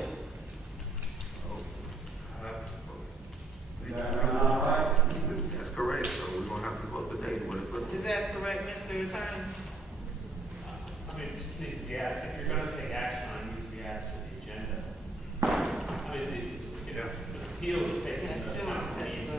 Is that all right? That's correct, so we're gonna have to go up to date with it. Is that correct, Mr. Attorney? I mean, it just needs to be added. If you're gonna take action on it, it needs to be added to the agenda. I mean, the appeal is taken, the council needs to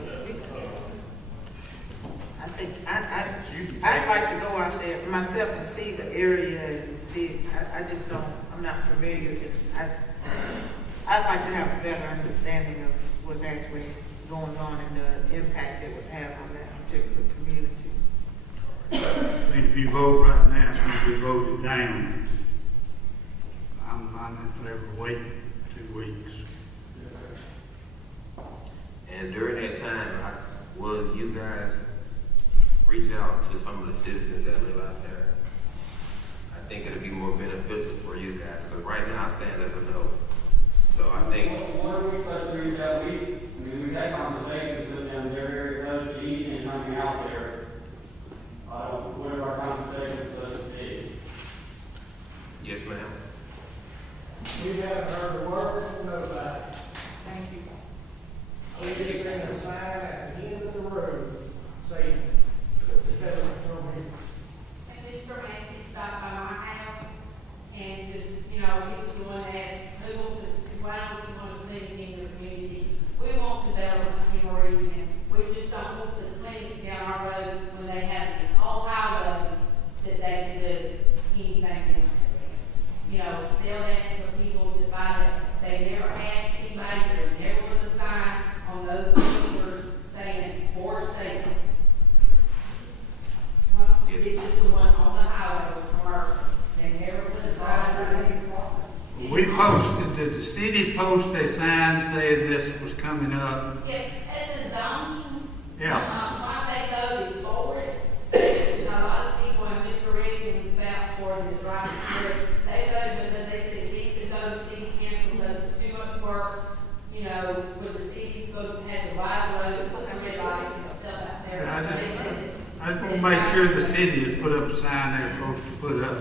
I think, I'd like to go out there myself and see the area and see, I just don't, I'm not familiar with it. I'd like to have a better understanding of what's actually going on and the impact it would have on that particular community. if you vote right now, it's going to be voted down. I'm in favor of waiting 2 weeks. And during that time, will you guys reach out to some of the citizens that live out there? I think it'll be more beneficial for you guys, because right now I stand as a no. So I think. What are we supposed to reach out? We've had conversations with them. They're very close to eating and coming out there. What are our conversations supposed to be? Yes, ma'am. We haven't heard a word from nobody. Thank you. We just seen a sign at the end of the road saying, the settlement company. And Mr. Massey stopped by my house and just, you know, he was going to ask, why don't you want to clean in the community? We want development in Meridian. We just don't want the clinic down our road when they have the whole highway that they can do anything in there. You know, sell that for people to buy it. They never asked anybody, there never was a sign on those pictures saying for sale. Yes. It's just the one on the highway with commercial. They never put a sign on it. We posted, did the city post a sign saying this was coming up? Yeah, at the zoning. Yeah. Why they voted for it. A lot of people, and Mr. Reagan vouched for this, right? They voted because they said it needs to go to city council because it's too much work, you know, with the city's supposed to have the wide roads, put the red lights and stuff out there. I just want to make sure the city has put up a sign they're supposed to put up.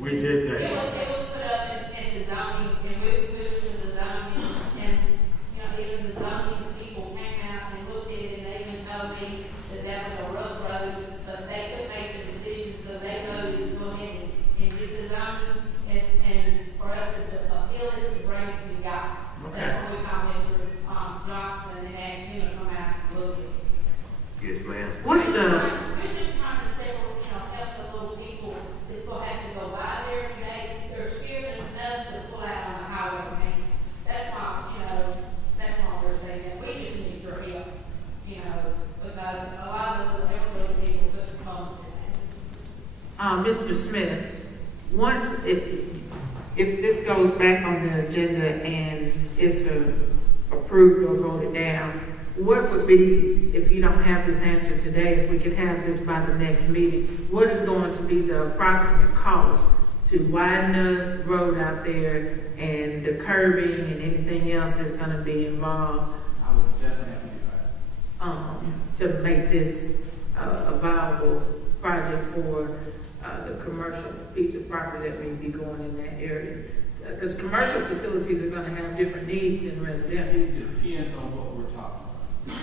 We did that. It was put up at the zoning, and we went to the zoning, and, you know, even the zoning people came out and looked at it, and they even told me that that was a rough road, so they could make the decision, so they voted to go ahead and get the zoning, and for us to appeal it, to bring it to y'all. Okay. That's what we call Mr. Johnson, and ask him to come out and look at it. Yes, ma'am. What's the, We're just trying to several, you know, help the little people that's gonna have to go by there every day. They're scared enough to pull out on the highway, man. That's why, you know, that's why we're saying that. We just need your help, you know, because a lot of the elderly people couldn't come today. Mr. Smith, once, if this goes back on the agenda and it's approved or voted down, what would be, if you don't have this answer today, if we could have this by the next meeting, what is going to be the approximate cost to widen the road out there and the curbing and anything else that's going to be involved I would definitely have to do that. to make this a viable project for the commercial piece of property that may be going in that area? Because commercial facilities are going to have different needs than residential. It depends on what we're talking about.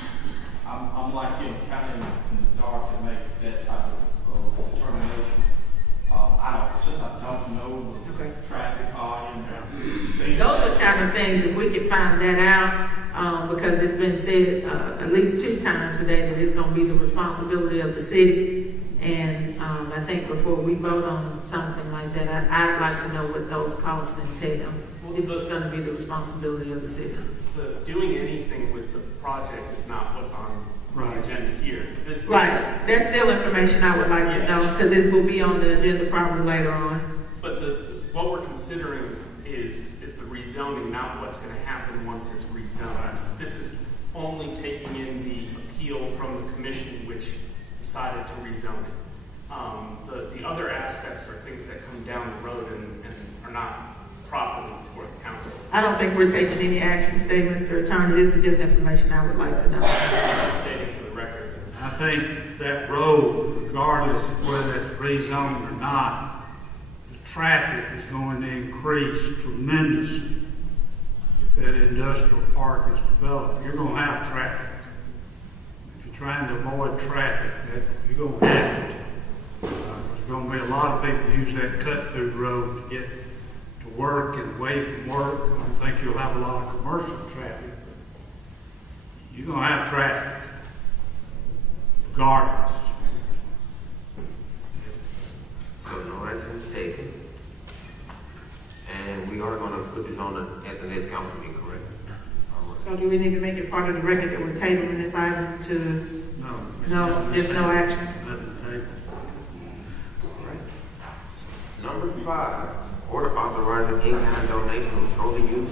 I'm like him, kind of in the dark to make that type of determination. Since I don't know the traffic volume. Those are kind of things, if we could find that out, because it's been said at least 2 times today that it's going to be the responsibility of the city. And I think before we vote on something like that, I'd like to know what those costs entail, if it's going to be the responsibility of the city. Doing anything with the project is not what's on the agenda here. Right, that's still information I would like to know, because it will be on the agenda probably later on. But what we're considering is the rezoning, not what's going to happen once it's rezoned. This is only taking in the appeal from the commission, which decided to rezone it. The other aspects are things that come down the road and are not properly before the council. I don't think we're taking any action today, Mr. Attorney. This is just information I would like to know. Stating for the record. I think that road, regardless of whether it's rezoned or not, the traffic is going to increase tremendously. If that industrial park is developed, you're going to have traffic. If you're trying to avoid traffic, you're going to have it. There's going to be a lot of people use that cut-through road to get to work and away from work. I don't think you'll have a lot of commercial traffic. You're going to have traffic, regardless. So no action is taken. And we are going to put this on at the next council meeting, correct? All right. So do we need to make it part of the record that we're tabling this item to? No, there's no action. Nothing to table. Number 5, order authorizing in-kind donation of trolley use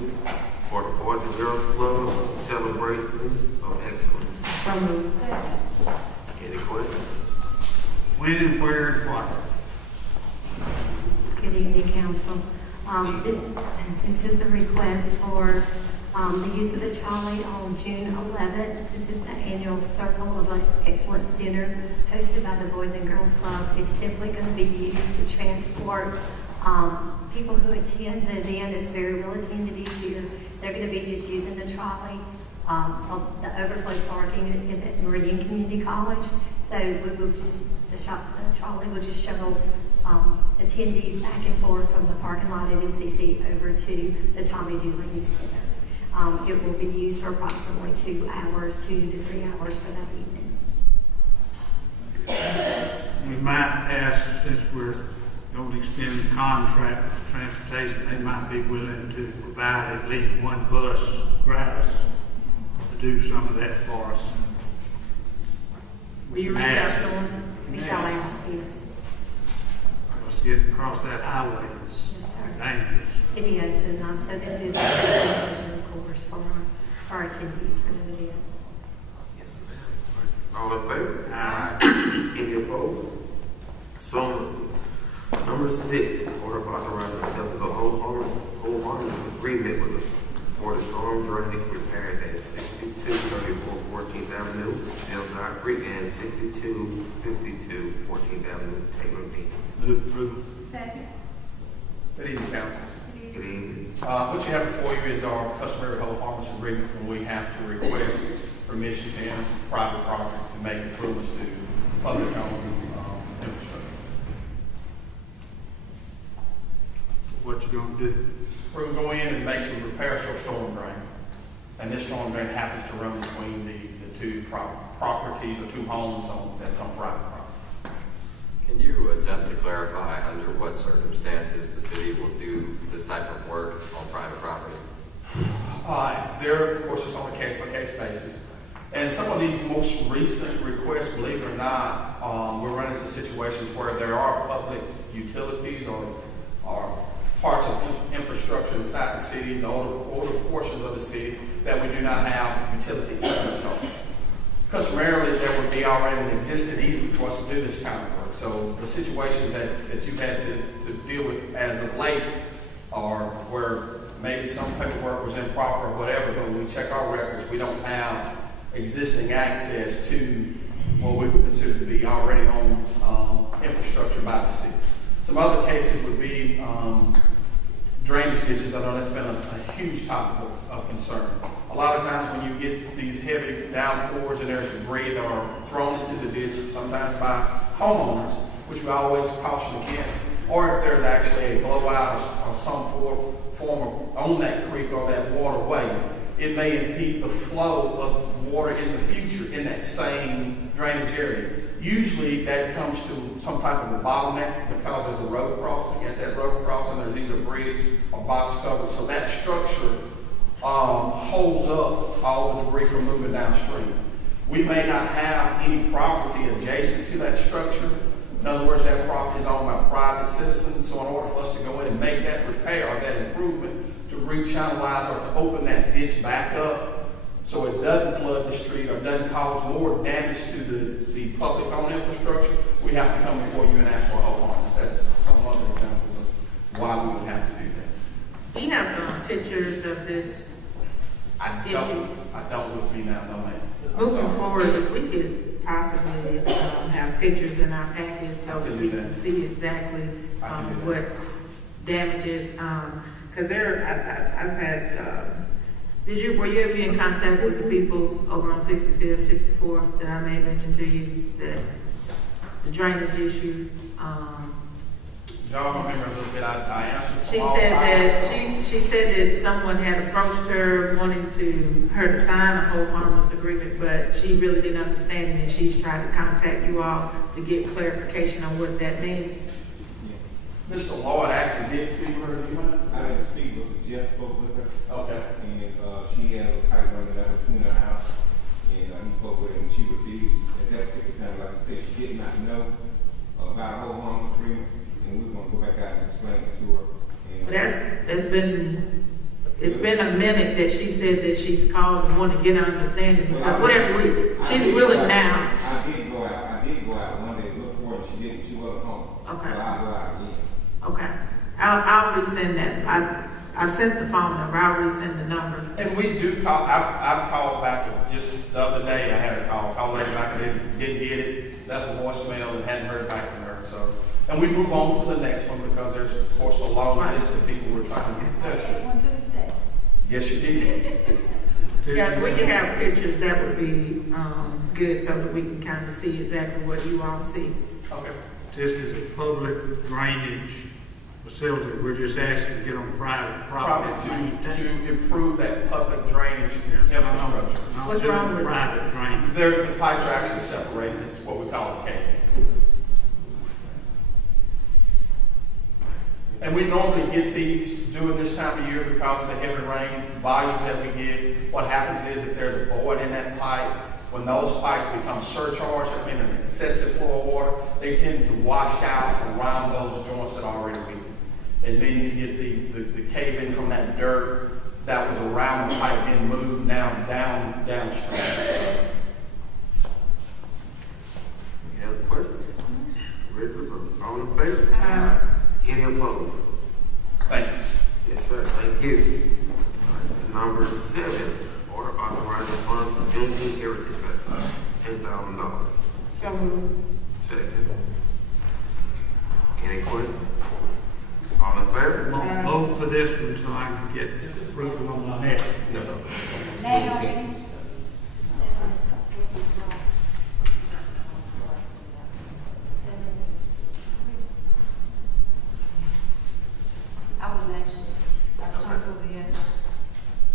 for the Boys and Girls Club celebration of excellence. So moved. Any questions? When and where and why? Good evening, Council. This is a request for the use of the trolley on June 11th. This is the annual Circle of Excellence dinner hosted by the Boys and Girls Club. It's simply going to be used to transport people who attend the event. It's very well attended each year. They're going to be just using the trolley. The overflow parking is at Meridian Community College, so we will just the trolley will just shuttle attendees back and forth from the parking lot at MCC over to the Tommy Dooley Center. It will be used for approximately 2 hours, 2 to 3 hours for that evening. We might ask, since we're going to extend the contract with transportation, they might be willing to provide at least one bus gratis to do some of that for us. Will you reach out to them? We shall ask, yes. Because getting across that highway is dangerous. It is, and so this is a pleasure, of course, for our attendees for the event. Yes, ma'am. All in favor? Aye. Any opposed? So moved. Number 6, order of authorizing acceptance of wholehearted agreement for the storm drainage repair at 6234 14th Avenue, Bill Godfrey, and 6252 14th Avenue, Taylor B. Move approval. Second. Good evening, Council. Good evening. What you have before you is our customary hold harmless agreement when we have to request permission to enter private property to make improvements to public owned infrastructure. What you going to do? We're going to go in and make some repairs to a storm drain. And this storm drain happens to run between the two properties or two homes that's on private property. Can you attempt to clarify under what circumstances the city will do this type of work on private property? There, of course, it's on a case-by-case basis. And some of these most recent requests, believe it or not, we're running into situations where there are public utilities or parts of infrastructure inside the city, the older portions of the city, that we do not have utility easements on. Customarily, there would be already an existing easement for us to do this kind of work. So the situations that you've had to deal with as of late are where maybe some paperwork was improper or whatever, but when we check our records, we don't have existing access to what we would consider to be already on infrastructure by the city. Some other cases would be drainage ditches. I know that's been a huge topic of concern. A lot of times when you get these heavy downpours and there's debris that are thrown into the ditch, sometimes by homeowners, which we always caution against, or if there's actually a blowout or some form on that creek or that waterway, it may impede the flow of water in the future in that same drainage area. Usually that comes to some type of a bottleneck because there's a road crossing. At that road crossing, there's either a bridge or box cover. So that structure holds up all the debris from moving downstream. We may not have any property adjacent to that structure. In other words, that property is owned by private citizens. So in order for us to go in and make that repair or that improvement to rechannelize or to open that ditch back up so it doesn't flood the street or doesn't cause more damage to the public-owned infrastructure, we we have to come before you and ask for a whole harness. That's some other examples of why we would have to do that. Do you have pictures of this I issue? don't with me now, no ma'am. Moving forward, if we could possibly have pictures in our packet so that we can see exactly what damages, because I've had, were you ever in contact with the people over on 65th, 64th that I may mention to you, that the drainage issue? Y'all remember a little bit, I answered. She said that someone had approached her wanting her to sign a hold harmless agreement, but she really didn't understand it, and she's tried to contact you all to get clarification on what that means. Mr. Lloyd actually did speak with her, do you mind? I didn't speak with her, Jeff spoke with her. Okay. And she had a pipe running down between her house, and he spoke with her, and she refused. At that particular time, like I said, she did not know about a whole harmless agreement, and we were going to go back out and explain it to her. And it's been a minute that she said that she's called and want to get an understanding, because she's willing now. I did go out one day to look for her, and she wasn't home. Okay. So I'll go out again. Okay. I'll resend that. I've sent the phone number. I'll resend the number. And we do call, I've called back just the other day, I had a call later back, and didn't get it, left a voicemail and hadn't heard back from her, so. And we move on to the next one because there's, of course, a long list of people we're trying to get in touch with. Yes, you did. Yeah, if we can have pictures, that would be good so that we can kind of see exactly what you all see. Okay. This is a public drainage facility. We're just asking to get on private property. To improve that public drainage infrastructure. What's wrong with private drainage? The pipes are actually separated. It's what we call a cave. And we normally get these during this time of year because of the heavy rain volumes that we get. What happens is if there's a void in that pipe, when those pipes become surcharged, I mean an excessive flow of water, they tend to wash out around those joints that are already weak. And then you get the cave in from that dirt that was around the pipe being moved now downstream. Any other questions? Ready to vote? All in favor? Any opposed? Thank you. Yes, sir. Thank you. Number 7, order authorizing funds for Juneteenth Heritage Festival, $10,000. So moved. Second. Any questions? All in favor? Vote for this one so I can get approval on the next. No.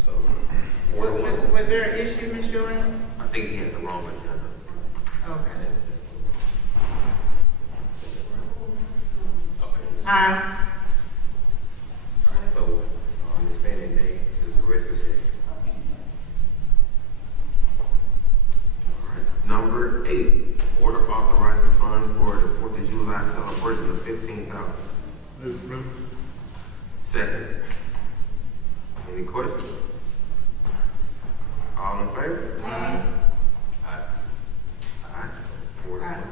So, Was there an issue, Ms. Jordan? I think he had the wrong agenda. Okay. Okay. All right, so, Ms. Fanning, the rest is it. All right. Number 8, order authorizing funds for the 4th of July celebration of $15,000. Move approval. Second. Any questions? All in favor? Aye. Aye. Aye. 4-1.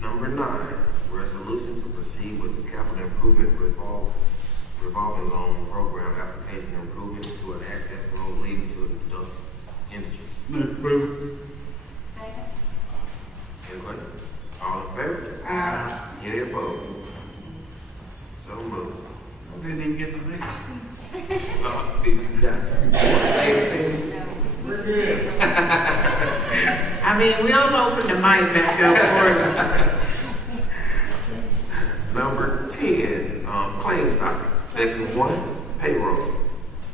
Number 9, resolution to proceed with the capital improvement revolving loan program application improvement to an access road leading to the industrial industry. Move approval. Any questions? All in favor? Aye. Any opposed? So moved. I didn't even get the next. We're good. I mean, we'll open the mic back up for you. Number 10, claims docket, section 1, payroll.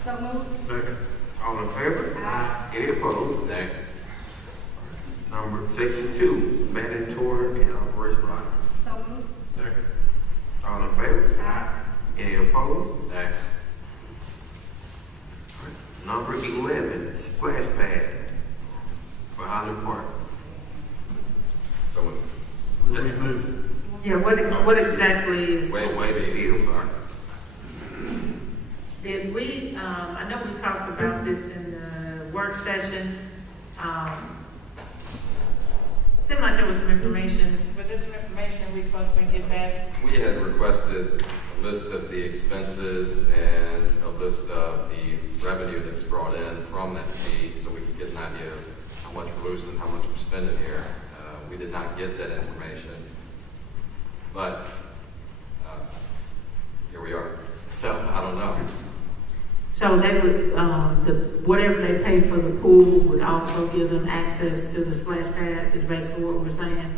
So moved. Second. All in favor? Aye. Any opposed? Nay. Number section 2, mandatory and operational items. So moved. Second. All in favor? Aye. Any opposed? Nay. Number 11, splash pad for Highland Park. So moved. Will we move? Yeah, what exactly is? Wait, I'm sorry. Did we, I know we talked about this in the work session. thought there was some information. Was there some information we supposed to get back? We had requested a list of the expenses and a list of the revenue that's brought in from that fee so we could get an idea of how much we're losing and how much we're spending here. We did not get that information, but here we are. So I don't know. So they would, whatever they pay for the pool would also give them access to the splash pad, is basically what we're saying?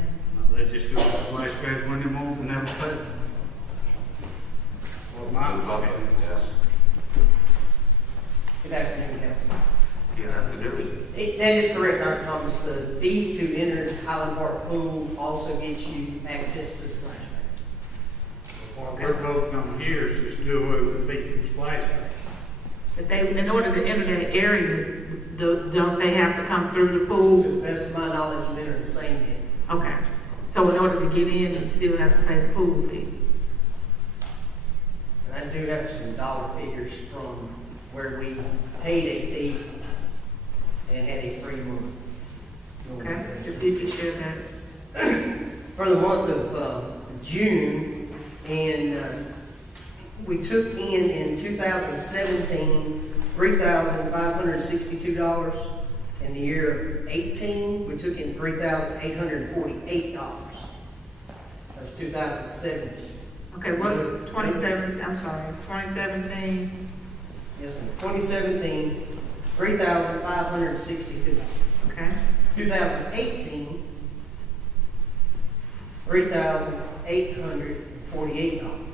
They just go to the splash pad when they want and never pay. Well, my understanding. Yes. Good afternoon, Councilman. Good afternoon. That is correct, Dr. Thomas. The fee to enter Highland Park Pool also gets you access to the splash pad. What we're voting on here is just do away with the fee for the splash pad. But they, in order to enter that area, don't they have to come through the pool? To the best of my knowledge, you enter the same gate. Okay. So in order to get in, you still have to pay the pool fee. And I do have some dollar figures from where we paid a fee and had a free month. Okay, if you could share that. For the month of June, and we took in 2017 $3,562. In the year of 18, we took in $3,848. That was 2017. Okay, what, 2017, I'm sorry, 2017? Yes, ma'am. 2017, $3,562. Okay. 2018, $3,848.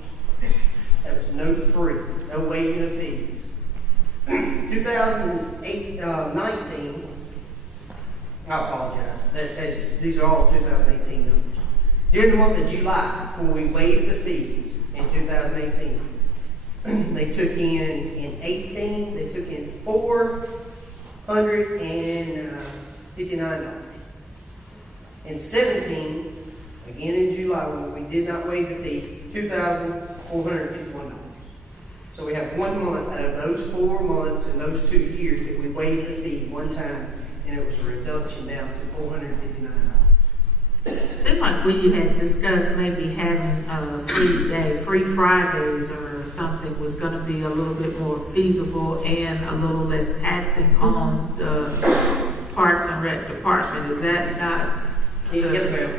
That was no free, no waiving of fees. 2019, I apologize. These are all 2018 numbers. During the month of July, when we waived the fees in 2018, they took in 18, they took in $459. In 17, again in July, when we did not waive the fee, $2,451. So we have 1 month out of those 4 months and those 2 years that we waived the fee one time, and it was a reduction down to $459. It seemed like we had discussed maybe having a free day, free Fridays or something was going to be a little bit more feasible and a little less taxing on the Parks and Rec department. Is that not? Yes, ma'am.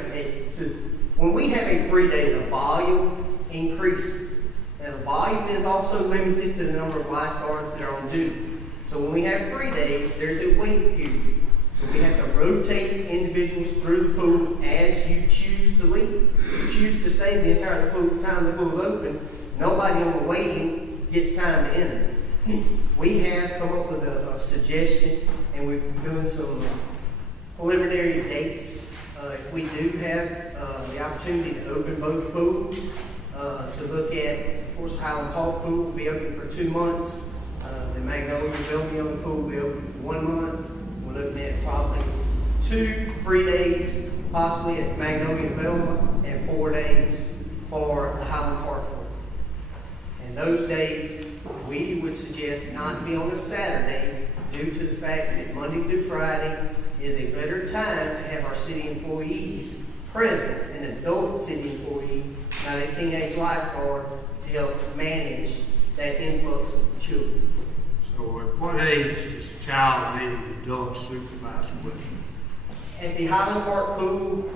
When we have a free day, the volume increases. Now, the volume is also limited to the number of lifeguards that are on duty. So when we have free days, there's a wait period. So we have to rotate individuals through the pool as you choose to leave. If you choose to stay the entire time the pool is open, nobody on the waiting gets time to enter. We have come up with a suggestion, and we've been doing some preliminary dates. If we do have the opportunity to open both pools, to look at, of course, Highland Park Pool will be open for 2 months. The Magnolia Bellevue Pool will be open for 1 month. We're looking at probably 2 free days, possibly at Magnolia Bellevue, and 4 days for the Highland Park Pool. And those days, we would suggest not be on a Saturday due to the fact that Monday through Friday is a better time to have our city employees present, an adult city employee, not a teenage lifeguard, to help manage that influx of children. So at what age does a child need an adult supervisor with them? At the Highland Park Pool,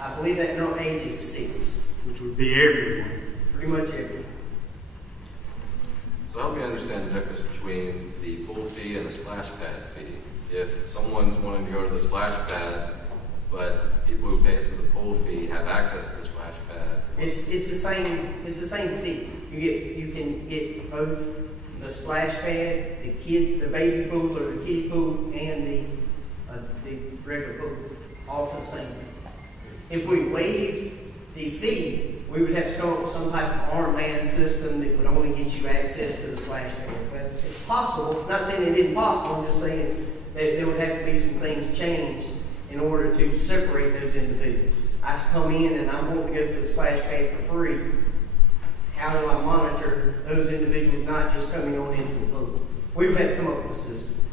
I believe that minimum age is 6. Which would be everyone. Pretty much everyone. So help me understand the difference between the pool fee and the splash pad fee. If someone's wanting to go to the splash pad, but people who pay for the pool fee have access to the splash pad, it's the same fee. You can get both the splash pad, the baby pool or the kiddie pool, and the regular pool, all for the same fee. If we waive the fee, we would have to come up with some type of armband system that would only get you access to the splash pad. But it's possible. I'm not saying it isn't possible. I'm just saying that there would have to be some things changed in order to separate those individuals. I come in and I'm wanting to go to the splash pad for free. How do I monitor those individuals not just coming on into the pool? We would have to come up with a system.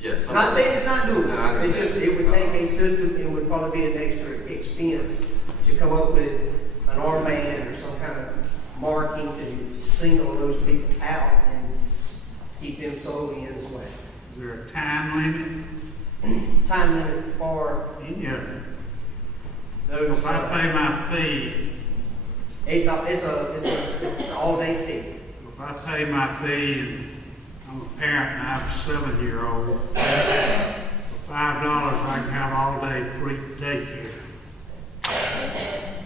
Yes. Not saying it's not doable. No, I understand. It would take a system and would probably be an extra expense to come up with an armband or some kind of marking to single those people out and keep them solely in this way. Is there a time limit? Time limit for Yeah. those. If I pay my fee, It's an all-day fee. if I pay my fee, and I'm a parent and I have a 7-year-old, for $5 I can have all day free daycare.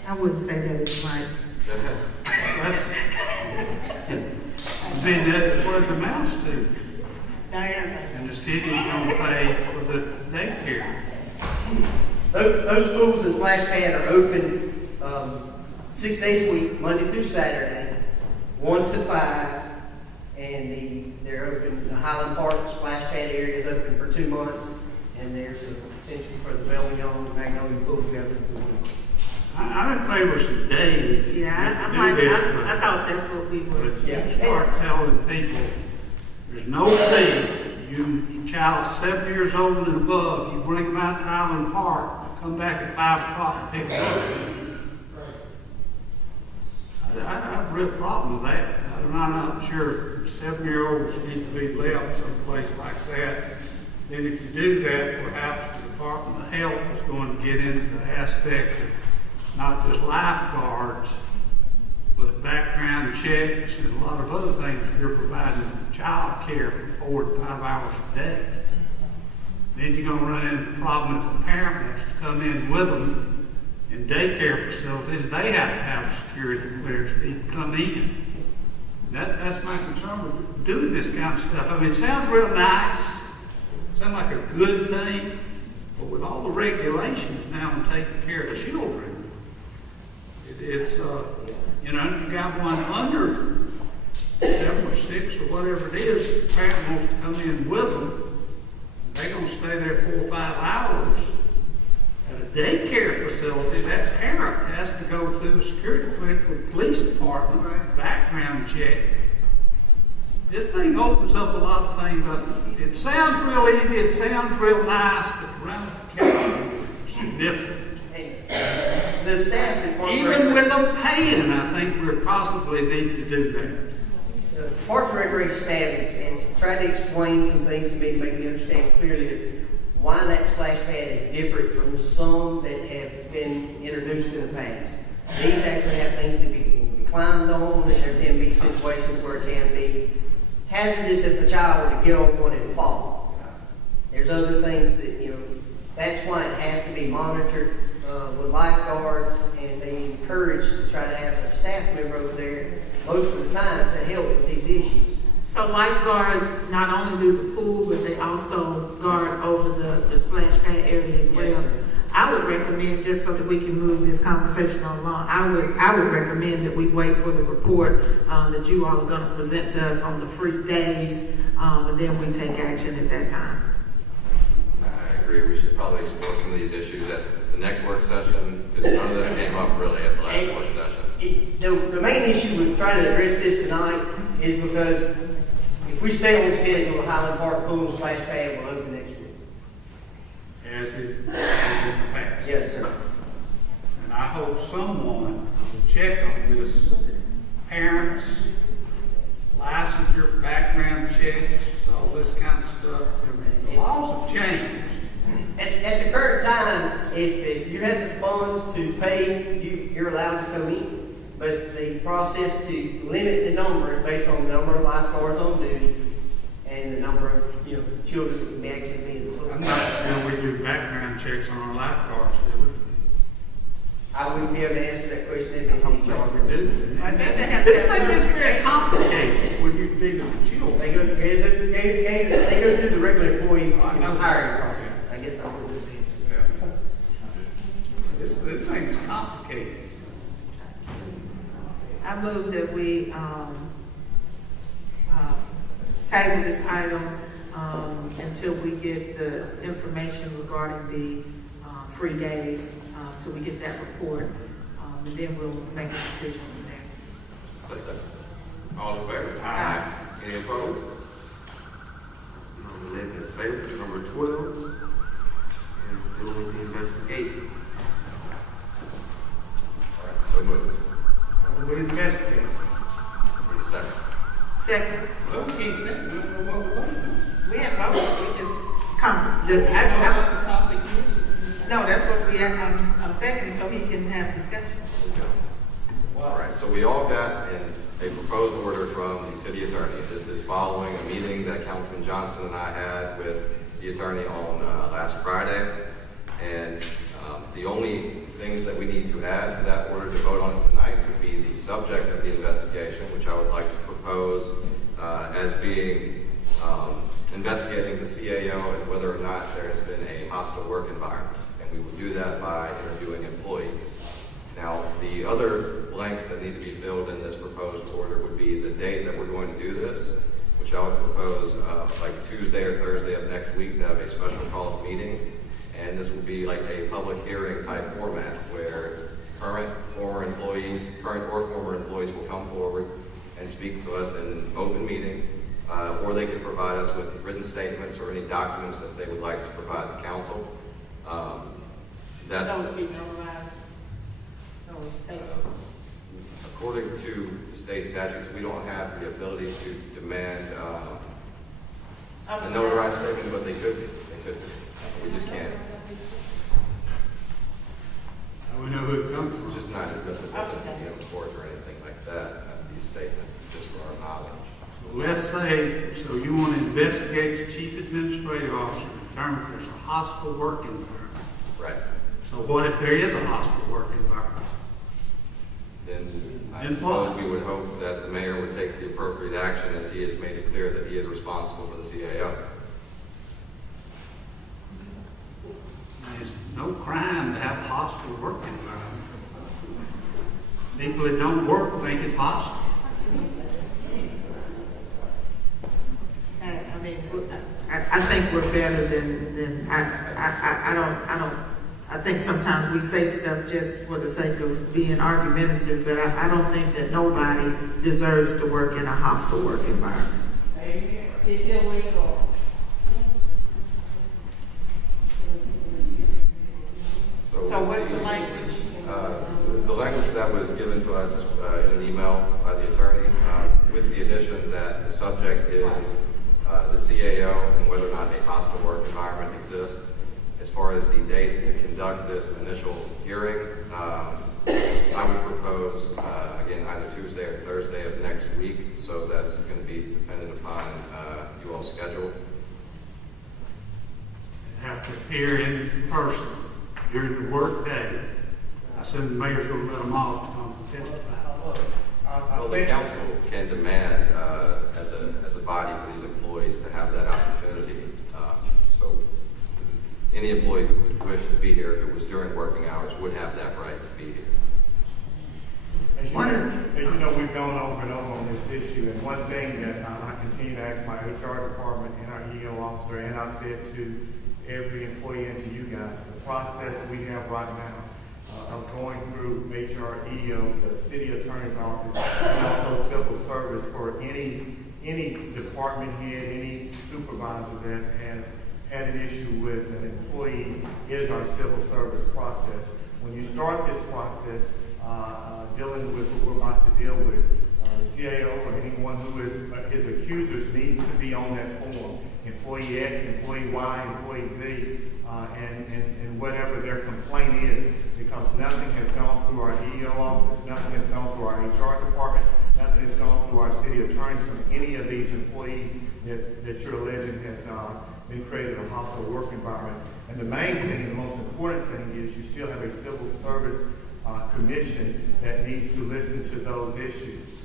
I wouldn't say that is right. I mean, that's what it amounts to. And the city's gonna pay for the daycare. Those pools and splash pad are open 6 days a week, Monday through Saturday, 1 to 5, and they're open. The Highland Park splash pad area is open for 2 months, and there's a potential for the Belmont and Magnolia pools to be open for 1 month. I'm in favor of some days. Yeah, I thought that's what we were. But you start telling people, there's no fee. You child 7 years old and above, you bring them out to Highland Park, come back at 5 o'clock and pick them up. I have a real problem with that. I'm not sure 7-year-olds need to be left someplace like that. Then if you do that, perhaps the Department of Health is going to get into the aspect of not just lifeguards, but background checks and a lot of other things if you're providing child care for 4 to 5 hours a day. Then you're going to run into the problem if a parent wants to come in with them in daycare facilities, they have to have a security clearance to even come in. That's my concern with doing this kind of stuff. I mean, it sounds real nice, sounds like a good thing, but with all the regulations now on taking care of children, it's you know, if you got one under 7 or 6 or whatever it is, the parent wants to come in with them, they're going to stay there 4 or 5 hours. At a daycare facility, that parent has to go through a security clearance with the police department, background check. This thing opens up a lot of things. It sounds real easy, it sounds real nice, but the ramifications are significant. The staff report. Even with them paying, I think we possibly need to do that. The Parks and Recreation staff has tried to explain some things to me to make me understand clearly why that splash pad is different from some that have been introduced in the past. These actually have things that can be climbed on, and there can be situations where it can be hazardous if the child were to get on one and fall. There's other things that, you know, that's why it has to be monitored with lifeguards, and they encourage to try to have a staff member over there most of the time to help with these issues. So lifeguards not only do the pool, but they also guard over the splash pad area as well. Yes, I would recommend, just so that we can move this conversation along, I would recommend that we wait for the report that you all are going to present to us on the free days, and then we take action at that time. I agree. We should probably explore some of these issues at the next work session, because none of this came up really at the last work session. The main issue with trying to address this tonight is because if we stay on schedule, the Highland Park Pool and Splash Pad will open next week. As in the past. Yes, sir. And I hope someone will check on this. Parents, licensure, background checks, all this kind of stuff. The laws have changed. At the current time, if you have the funds to pay, you're allowed to come in. But the process to limit the number is based on the number of lifeguards on duty and the number of children that can actually be in the pool. I'm not sure we do background checks on our lifeguards, do we? I wouldn't be able to answer that question. They'd be charged. This thing is very complicated when you're dealing with children. They go through the regular employee hiring process. I guess I would do This thing is complicated. I move that we table this item until we get the information regarding the free days, till we get that report, and then we'll make a decision from there. All in favor? Aye. Any opposed? 11 is favor? Number 12 is dealing with the investigation. All right, so moved. We investigate. Need a second. Second. Well, we can't say, we don't know what we're voting on. We have voted, we just come, no, that's what we have, I'm seconding, so he can have discussion. All right, so we all got a proposed order from the city attorney. This is following a meeting that Councilman Johnson and I had with the attorney on last Friday. And the only things that we need to add to that order to vote on tonight would be the subject of the investigation, which I would like to propose as being investigating the CAO and whether or not there has been a hostile work environment. And we would do that by interviewing employees. Now, the other blanks that need to be filled in this proposed order would be the date that we're going to do this, which I would propose like Tuesday or Thursday of next week to have a special called meeting. And this will be like a public hearing type format where current or former employees will come forward and speak to us in an open meeting, or they can provide us with written statements or any documents that they would like to provide the council. That's Those be notarized, those statements. according to the state statutes, we don't have the ability to demand a notarized statement, but they could be. They could be. We just can't. We know who it comes from. It's just not admissible in court or anything like that. These statements, it's just for our knowledge. Let's say, so you want to investigate the chief administrative officer to determine if there's a hostile work environment. Right. So what if there is a hostile work environment? Then I Then suppose what? we would hope that the mayor would take the appropriate action as he has made it clear that he is responsible for the CAO. There's no crime to have a hostile work environment. People that don't work think it's hostile. I think we're better than I think sometimes we say stuff just for the sake of being argumentative, but I don't think that nobody deserves to work in a hostile work environment. It's illegal. So what's the language? The language that was given to us in an email by the attorney, with the addition that the subject is the CAO and whether or not a hostile work environment exists. As far as the date to conduct this initial hearing, I would propose, again, either Tuesday or Thursday of next week, so that's going to be dependent upon you all's schedule. Have to appear in person during the work day. I assume the mayor's going to let them off to come testify. Well, the council can demand, as a body for these employees to have that opportunity. So any employee who would wish to be here, if it was during working hours, would have that right to be here. As you know, we've gone over and over on this issue, and one thing that I continue to ask my HR department and our EO officer, and I've said to every employee and to you guys, the process we have right now of going through HR, EO, the city attorney's office, and also civil service for any department head, any supervisor that has had an issue with an employee is our civil service process. When you start this process, dealing with what we're about to deal with, the CAO or anyone who is his accusers need to be on that form. Employee X, employee Y, employee Z, and whatever their complaint is, because nothing has gone through our EO office, nothing has gone through our HR department, nothing has gone through our city attorneys from any of these employees that you're alleging has been created a hostile work environment. And the main thing, the most important thing is you still have a civil service commission that needs to listen to those issues.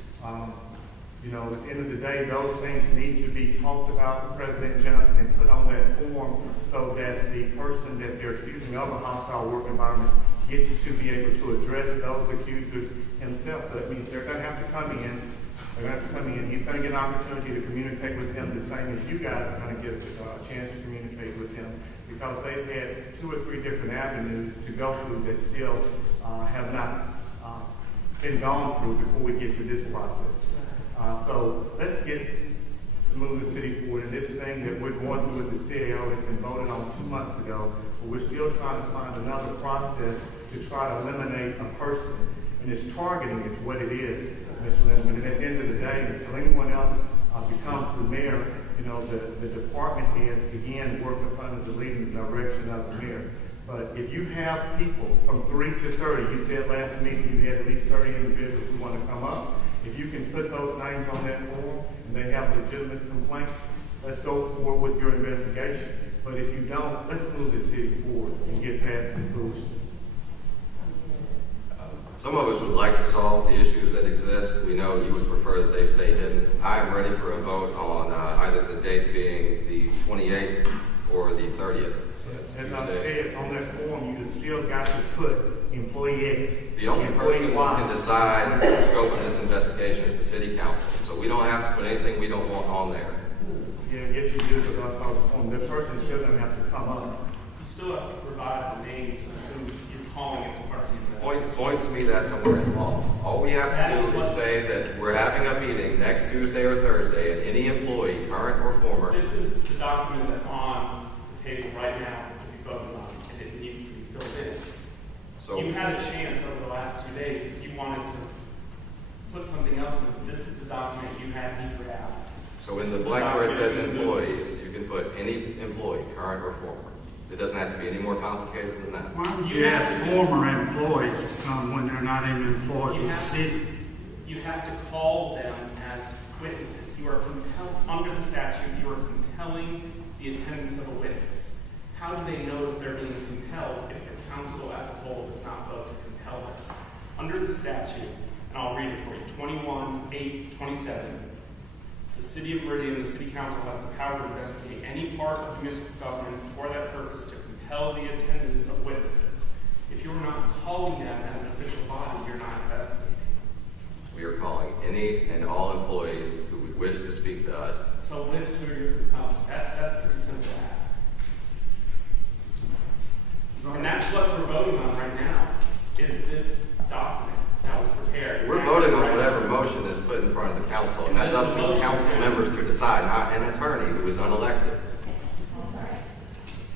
You know, at the end of the day, those things need to be talked about with President Johnson and put on that form so that the person that they're accusing of a hostile work environment gets to be able to address those accusers himself. So that means they're going to have to come in. They're going to have to come in. He's going to get an opportunity to communicate with them the same as you guys are going to get a chance to communicate with him, because they've had 2 or 3 different avenues to go through that still have not been gone through before we get to this process. So let's get move the city forward. And this thing that we're going through with the city has been voted on 2 months ago, but we're still trying to find another process to try to eliminate a person. And it's targeting is what it is, Mr. Lindeman. And at the end of the day, until anyone else becomes the mayor, you know, the department heads begin working under the leading direction of the mayor. But if you have people from 3 to 30, you said last meeting you had at least 30 individuals who want to come up. If you can put those names on that form and they have legitimate complaints, let's go forward with your investigation. But if you don't, let's move the city forward and get past this foolishness. Some of us would like to solve the issues that exist. We know you would prefer that they stay hidden. I am ready for a vote on either the date being the 28th or the 30th. As I said, on that form, you still got to put employee X. The only person who can decide the scope of this investigation is the city council. So we don't have to put anything we don't want on there. Yeah, yes, you do, because I saw the form. That person is still going to have to come up. You still have to provide the names of who you're calling as part of the investigation. Point to me that somewhere in law. All we have to do is say that we're having a meeting next Tuesday or Thursday, and any employee, current or former. This is the document that's on the table right now to be voted on, and it needs to be filled in. So you had a chance over the last 2 days if you wanted to put something else in. This is the document you had in draft. So in the blank where it says employees, you can put any employee, current or former. It doesn't have to be any more complicated than that. Why would you ask former employees to come when they're not even employed with the city? You have to call them as witnesses. You are compelled, under the statute, you are compelling the attendance of a witness. How do they know if they're being compelled if the council as a whole does not vote to compel them? Under the statute, and I'll read it for you, 21-8-27, the City of Meridian, the City Council has the power to investigate any part of municipal government for that purpose to compel the attendance of witnesses. If you're not calling them as an official body, you're not investigating. We are calling any and all employees who would wish to speak to us. So list who you're compelling. That's pretty simple to ask. And that's what we're voting on right now, is this document that was prepared. We're voting on whatever motion is put in front of the council, and that's up to the council members to decide, not an attorney who is unelected.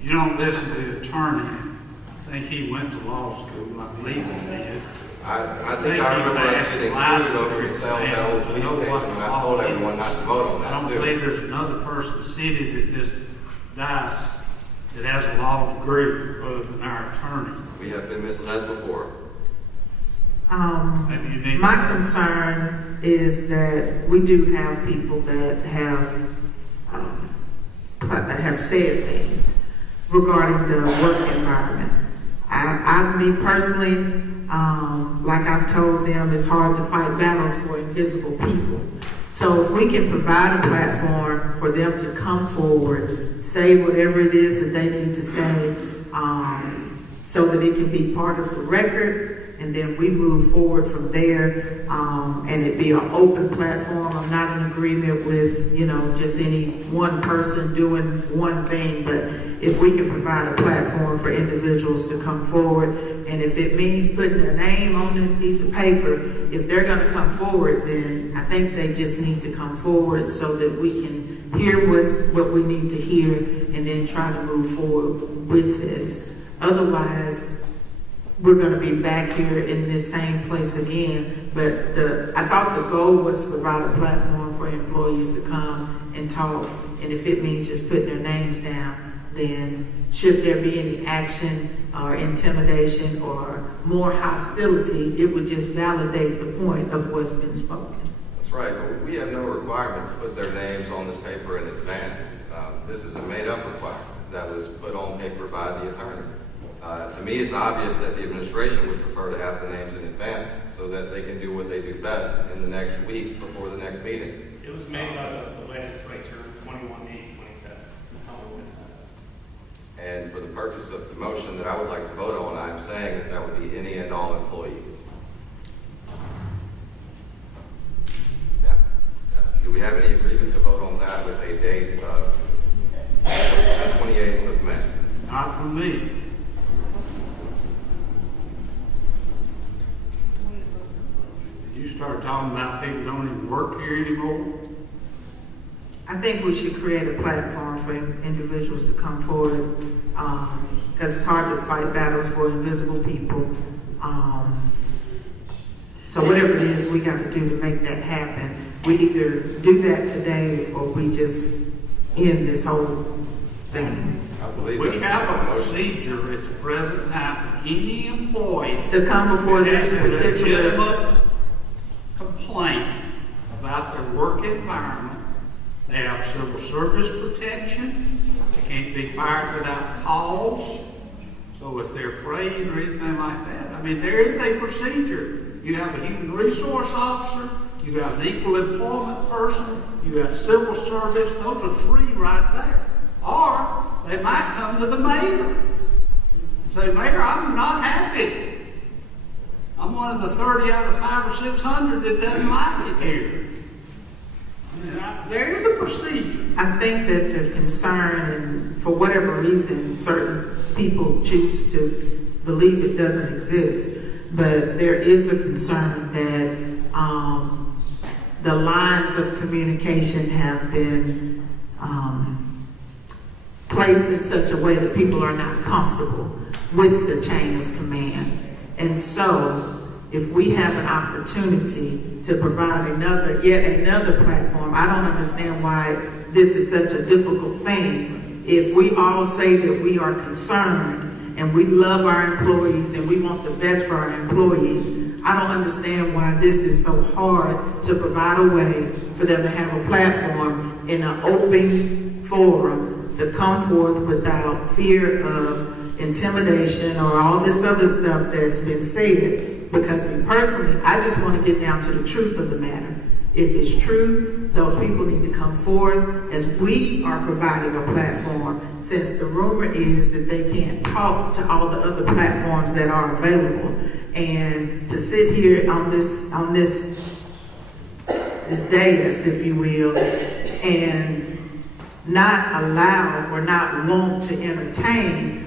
You don't listen to the attorney. I think he went to law school. I believe he did. I think I remember us getting sued over the sale of that old police station, and I told everyone not to vote on that, I don't believe there's another person in the city that just dies that has a law degree other than our attorney. We have been misled before. My concern is that we do have people that have said things regarding the work environment. Me personally, like I've told them, it's hard to fight battles for invisible people. So if we can provide a platform for them to come forward, say whatever it is that they need to say, so that it can be part of the record, and then we move forward from there, and it be an open platform. I'm not in agreement with, just any one person doing one thing, but if we can provide a platform for individuals to come forward, and if it means putting their name on this piece of paper, if they're going to come forward, then I think they just need to come forward so that we can hear what we need to hear, and then try to move forward with this. Otherwise, we're going to be back here in this same place again. But I thought the goal was to provide a platform for employees to come and talk. And if it means just putting their names down, then should there be any action or intimidation or more hostility, it would just validate the point of what's been spoken. That's right, but we have no requirement to put their names on this paper in advance. This is a made-up requirement that was put on paper by the attorney. To me, it's obvious that the administration would prefer to have the names in advance so that they can do what they do best in the next week before the next meeting. It was made by the legislature 21-8-27. And for the purpose of the motion that I would like to vote on, I'm saying that would be any and all employees. Yeah. Do we have any agreement to vote on that with a date of the 28th of May? Not for me. You start talking about people don't even work here anymore. I think we should create a platform for individuals to come forward, because it's hard to fight battles for invisible people. So whatever it is we got to do to make that happen, we either do that today or we just end this whole thing. I believe We that's have a motion. procedure at the present time for any employee To come before that this has a particular, legitimate complaint about their work environment. They have civil service protection. They can't be fired without cause. So if they're afraid or anything like that, I mean, there is a procedure. You have a human resource officer, you have an equal employment person, you have civil service. Those are three right there. Or they might come to the mayor and say, Mayor, I'm not happy. I'm one of the 30 out of 500 or 600 that doesn't like it here. I mean, there is a procedure. I think that the concern, and for whatever reason, certain people choose to believe it doesn't exist, but there is a concern that the lines of communication have been placed in such a way that people are not comfortable with the chain of command. And so, if we have an opportunity to provide yet another platform, I don't understand why this is such a difficult thing. If we all say that we are concerned and we love our employees and we want the best for our employees, I don't understand why this is so hard to provide a way for them to have a platform in an open forum to come forth without fear of intimidation or all this other stuff that's been said. Because me personally, I just want to get down to the truth of the matter. If it's true, those people need to come forth as we are providing a platform, since the rumor is that they can't talk to all the other platforms that are available. And to sit here on this dais, if you will, and not allow or not want to entertain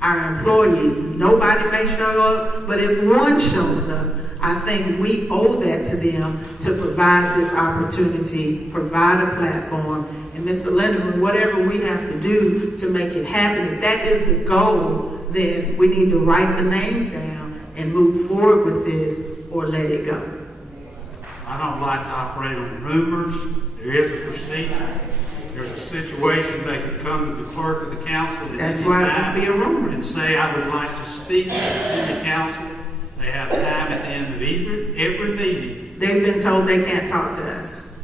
our employees. Nobody may show up, but if one shows up, I think we owe that to them to provide this opportunity, provide a platform. And Mr. Lindeman, whatever we have to do to make it happen, if that is the goal, then we need to write the names down and move forward with this or let it go. I don't like to operate on rumors. There is a procedure. There's a situation they could come to the clerk of the council. That's why it would be a rumor. And say, I would like to speak to the city council. They have time at the end of every meeting. They've been told they can't talk to us.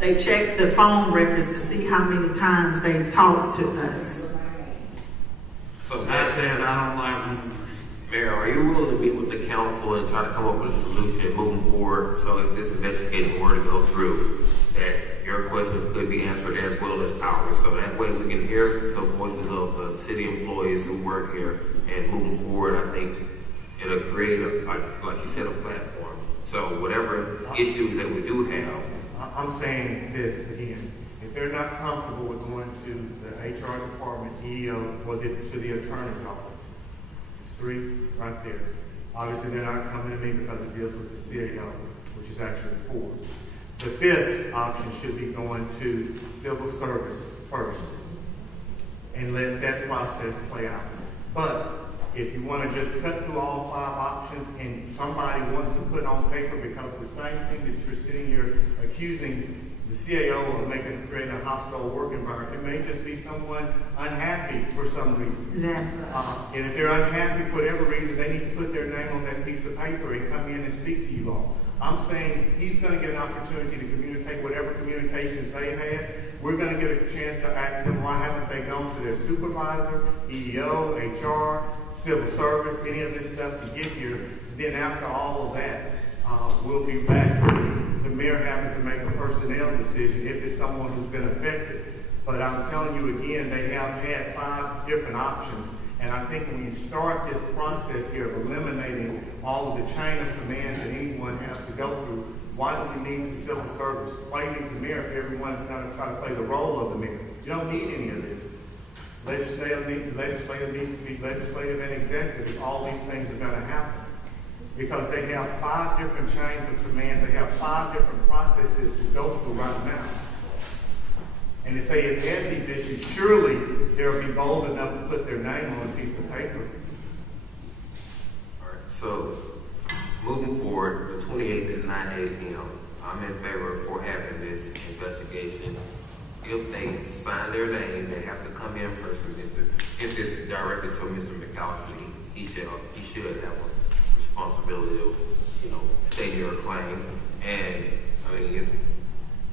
They check the phone records to see how many times they talked to us. So, I said, I don't like rumors. Mayor, are you willing to meet with the council and try to come up with a solution moving forward so if this investigation were to go through, that your questions could be answered as well as ours? So that way we can hear the voices of the city employees who work here, and moving forward, I think it'll create, like you said, a platform. So whatever issues that we do have. I'm saying this again. If they're not comfortable with going to the HR department, EO, or to the attorney's office, it's three right there. Obviously, they're not coming to me because it deals with the CAO, which is actually four. The fifth option should be going to civil service first and let that process play out. But if you want to just cut through all five options and somebody wants to put on paper, because the same thing that you're sitting here accusing the CAO of creating a hostile work environment, it may just be someone unhappy for some reason. Exactly. And if they're unhappy for whatever reason, they need to put their name on that piece of paper and come in and speak to you all. I'm saying he's going to get an opportunity to communicate whatever communications they had. We're going to get a chance to ask them why haven't they gone to their supervisor, EEO, HR, civil service, any of this stuff to get here. Then after all of that, we'll be back with the mayor having to make a personnel decision if it's someone who's been affected. But I'm telling you again, they have had 5 different options. And I think when you start this process here of eliminating all of the chain of commands that anyone has to go through, why do we need the civil service? Why do you need the mayor if everyone's going to try to play the role of the mayor? You don't need any of this. Legislative needs to be legislative and executive. All these things are going to happen because they have 5 different chains of commands. They have 5 different processes to go through right now. And if they have had these issues, surely they'll be bold enough to put their name on a piece of paper. All right, so moving forward, the 28th at 9 a.m., I'm in favor for having this investigation. If they sign their name, they have to come in person. If this is directed to Mr. McAllister, he should have a responsibility of, stating your claim. And I mean,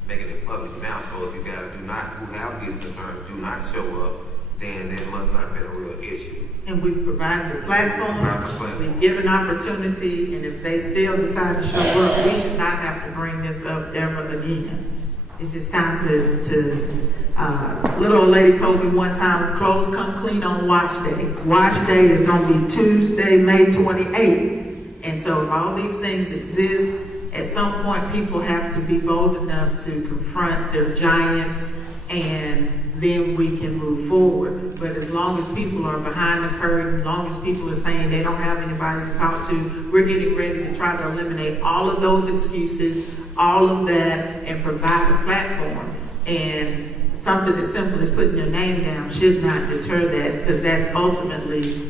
making it public now. So if you guys who have these concerns, do not show up, then there must not have been a real issue. And we've provided a platform, we've given opportunity, and if they still decide to show up, we should not have to bring this up ever again. It's just time to little old lady told me one time, clothes come clean on wash day. Wash day is going to be Tuesday, May 28th. And so if all these things exist, at some point people have to be bold enough to confront their giants, and then we can move forward. But as long as people are behind the curtain, as long as people are saying they don't have anybody to talk to, we're getting ready to try to eliminate all of those excuses, all of that, and provide a platform. And something as simple as putting your name down should not deter that, because that's ultimately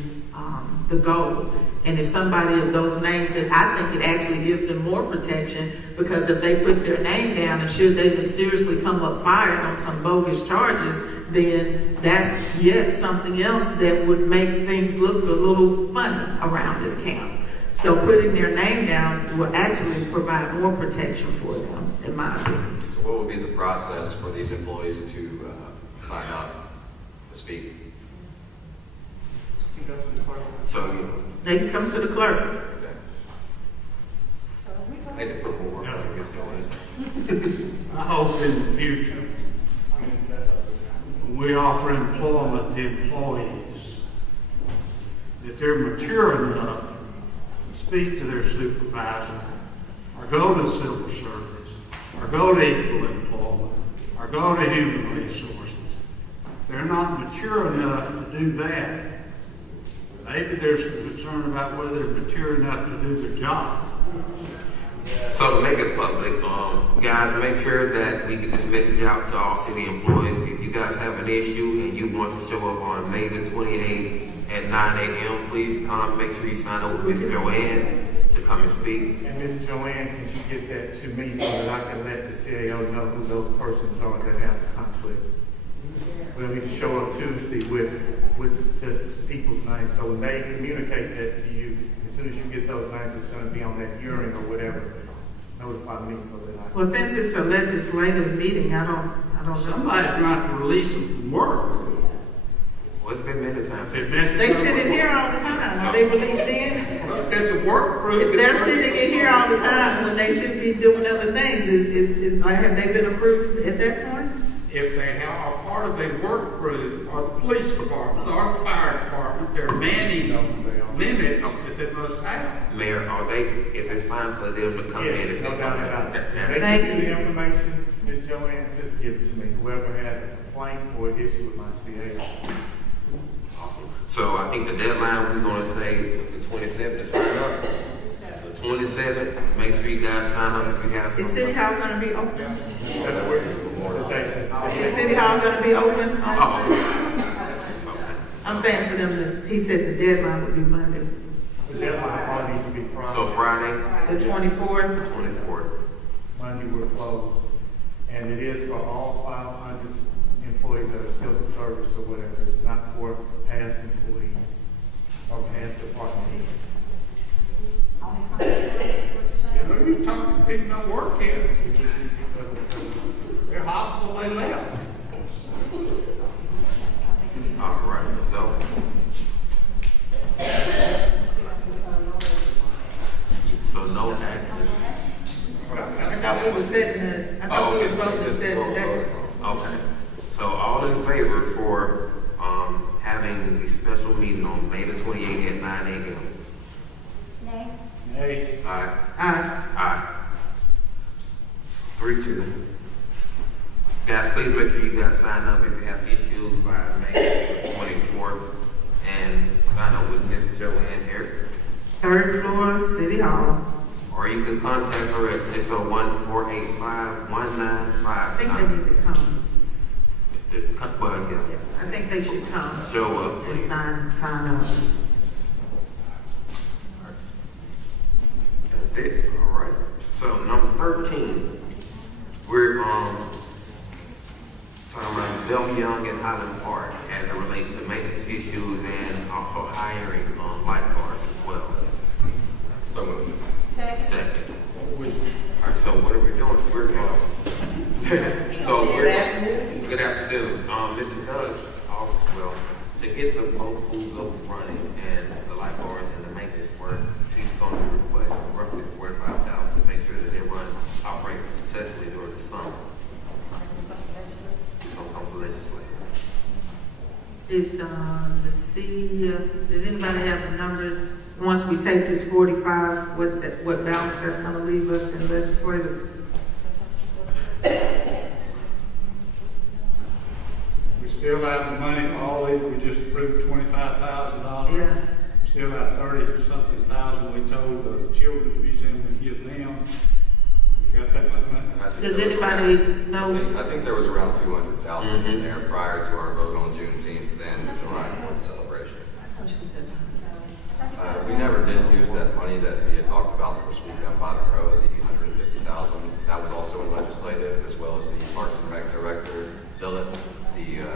the goal. And if somebody of those names, I think it actually gives them more protection, because if they put their name down and should they mysteriously come up fired on some bogus charges, then that's yet something else that would make things look a little funny around this camp. So putting their name down will actually provide more protection for them, in my opinion. So what would be the process for these employees to sign up to speak? So they can come to the clerk. Okay. I had to put more work on it, I guess. I hope in the future, when we offer employment to employees, that they're mature enough to speak to their supervisor, or go to civil service, or go to equal employment, or go to human resources. If they're not mature enough to do that, maybe there's some concern about whether they're mature enough to do their job. So to make it public, guys, make sure that we get this message out to all city employees. If you guys have an issue and you want to show up on May the 28th at 9 a.m., please come. Make sure you sign up with Ms. Joanne to come and speak. And Ms. Joanne, can she get that to me so that I can let the CAO know who those persons are that have the conflict? We'll need to show up Tuesday with just people's names. So when they communicate that to you, as soon as you get those names, it's going to be on that hearing or whatever. Notify me so that I. Well, since it's a legislative meeting, I don't know. Somebody's going to have to release them from work. Well, it's been many times. They sit in here all the time. Are they released in? Well, if it's a work group, If they're sitting in here all the time when they should be doing other things, have they been approved at that point? if they are part of a work group, or the police department, or the fire department, there are manning limits that they must have. Mayor, is it fine for them to come in? Yes, no doubt about it. They Thank give you you. the information, Ms. Joanne, just give it to me. Whoever has a complaint or an issue with my CA. Awesome. So I think the deadline, we're gonna say the 27th to sign up. The 27th, make sure you guys sign up if you have something. Is City Hall gonna be open? Is Is City Hall gonna be open? Oh. I'm saying for them, he said the deadline would be Monday. The deadline probably needs to be Friday. So Friday? The 24th? 24th. Monday we're closed. And it is for all 500 employees that are civil service or whatever. It's not for past employees or past department heads. Yeah, but you're talking to people that work here. They're hospital, they left. All right, so no action. I thought we were setting the, I thought we were supposed to set the date. Okay. So all in favor for having a special meeting on May the 28th at 9 a.m. Nay. Hey. Aye. Aye. Aye. 3-2. Guys, please make sure you guys sign up if you have issues by May the 24th. And sign up with Ms. Joanne here. 3rd floor, City Hall. Or you can contact her at 601-485-1959. I think they need to come. Well, yeah. I think they should come Show up, and please. sign up. That's it. All right. So number 13, we're talking about Velma Young and Highland Park as it relates to maintenance issues and also hiring lifeguards as well. So moved. Second. All right. So what are we doing? We're good afternoon. Mr. Doug, well, to get the boat pools up and running and the lifeguards and the maintenance work, he's going to request roughly $45,000 to make sure that they run operate successfully during the summer. So come for legislature. Is does anybody have the numbers? Once we take this 45, what balance that's going to leave us in legislative? We still have the money for all these, we just approved $25,000. Yeah. Still have 30-something thousand we told the children's museum to give them. You got that much? Does anybody know? I think there was around 200,000 in there prior to our vote on Juneteenth and the July 4th celebration. We never did use that money that we had talked about that was swooped down by the road, the 150,000. That was also in legislative, as well as the Parks and Rec director, the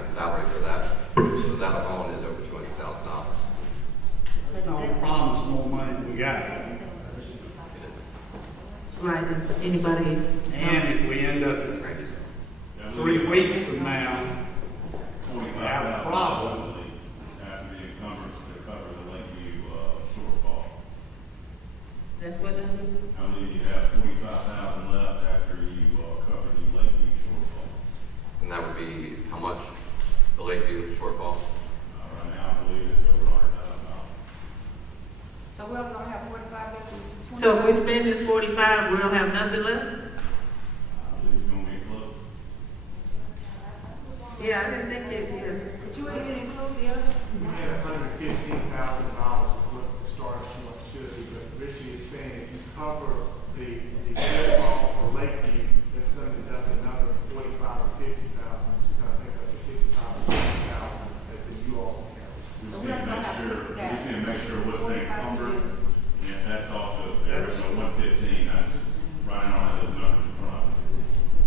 salary for that. So that alone is over $200,000. Don't promise more money than we got. Right, does anybody? And if we end up 3 weeks from now, we have a problem. Have to be encumbered to cover the Lakeview shortfall. That's what they do? I believe you have 45,000 left after you cover the Lakeview shortfall. And that would be how much? The Lakeview shortfall? Right now, I believe it's over $100,000. So we're gonna have 45 left. So if we spend this 45, we don't have nothing left? I believe it's gonna be close. Yeah, I didn't think it, yeah. But you ain't include the other? We had $115,000 worth of starting point should be, but Richie is saying if you cover the shortfall for Lakeview, that's going to deduct another $45,000 or $50,000. It's going to take up to $55,000 or $60,000 that you all can So we're not gonna have We 50,000. just need to make sure what's being encumbered. Yeah, that's also, there's a 115, that's right on those numbers in front of us.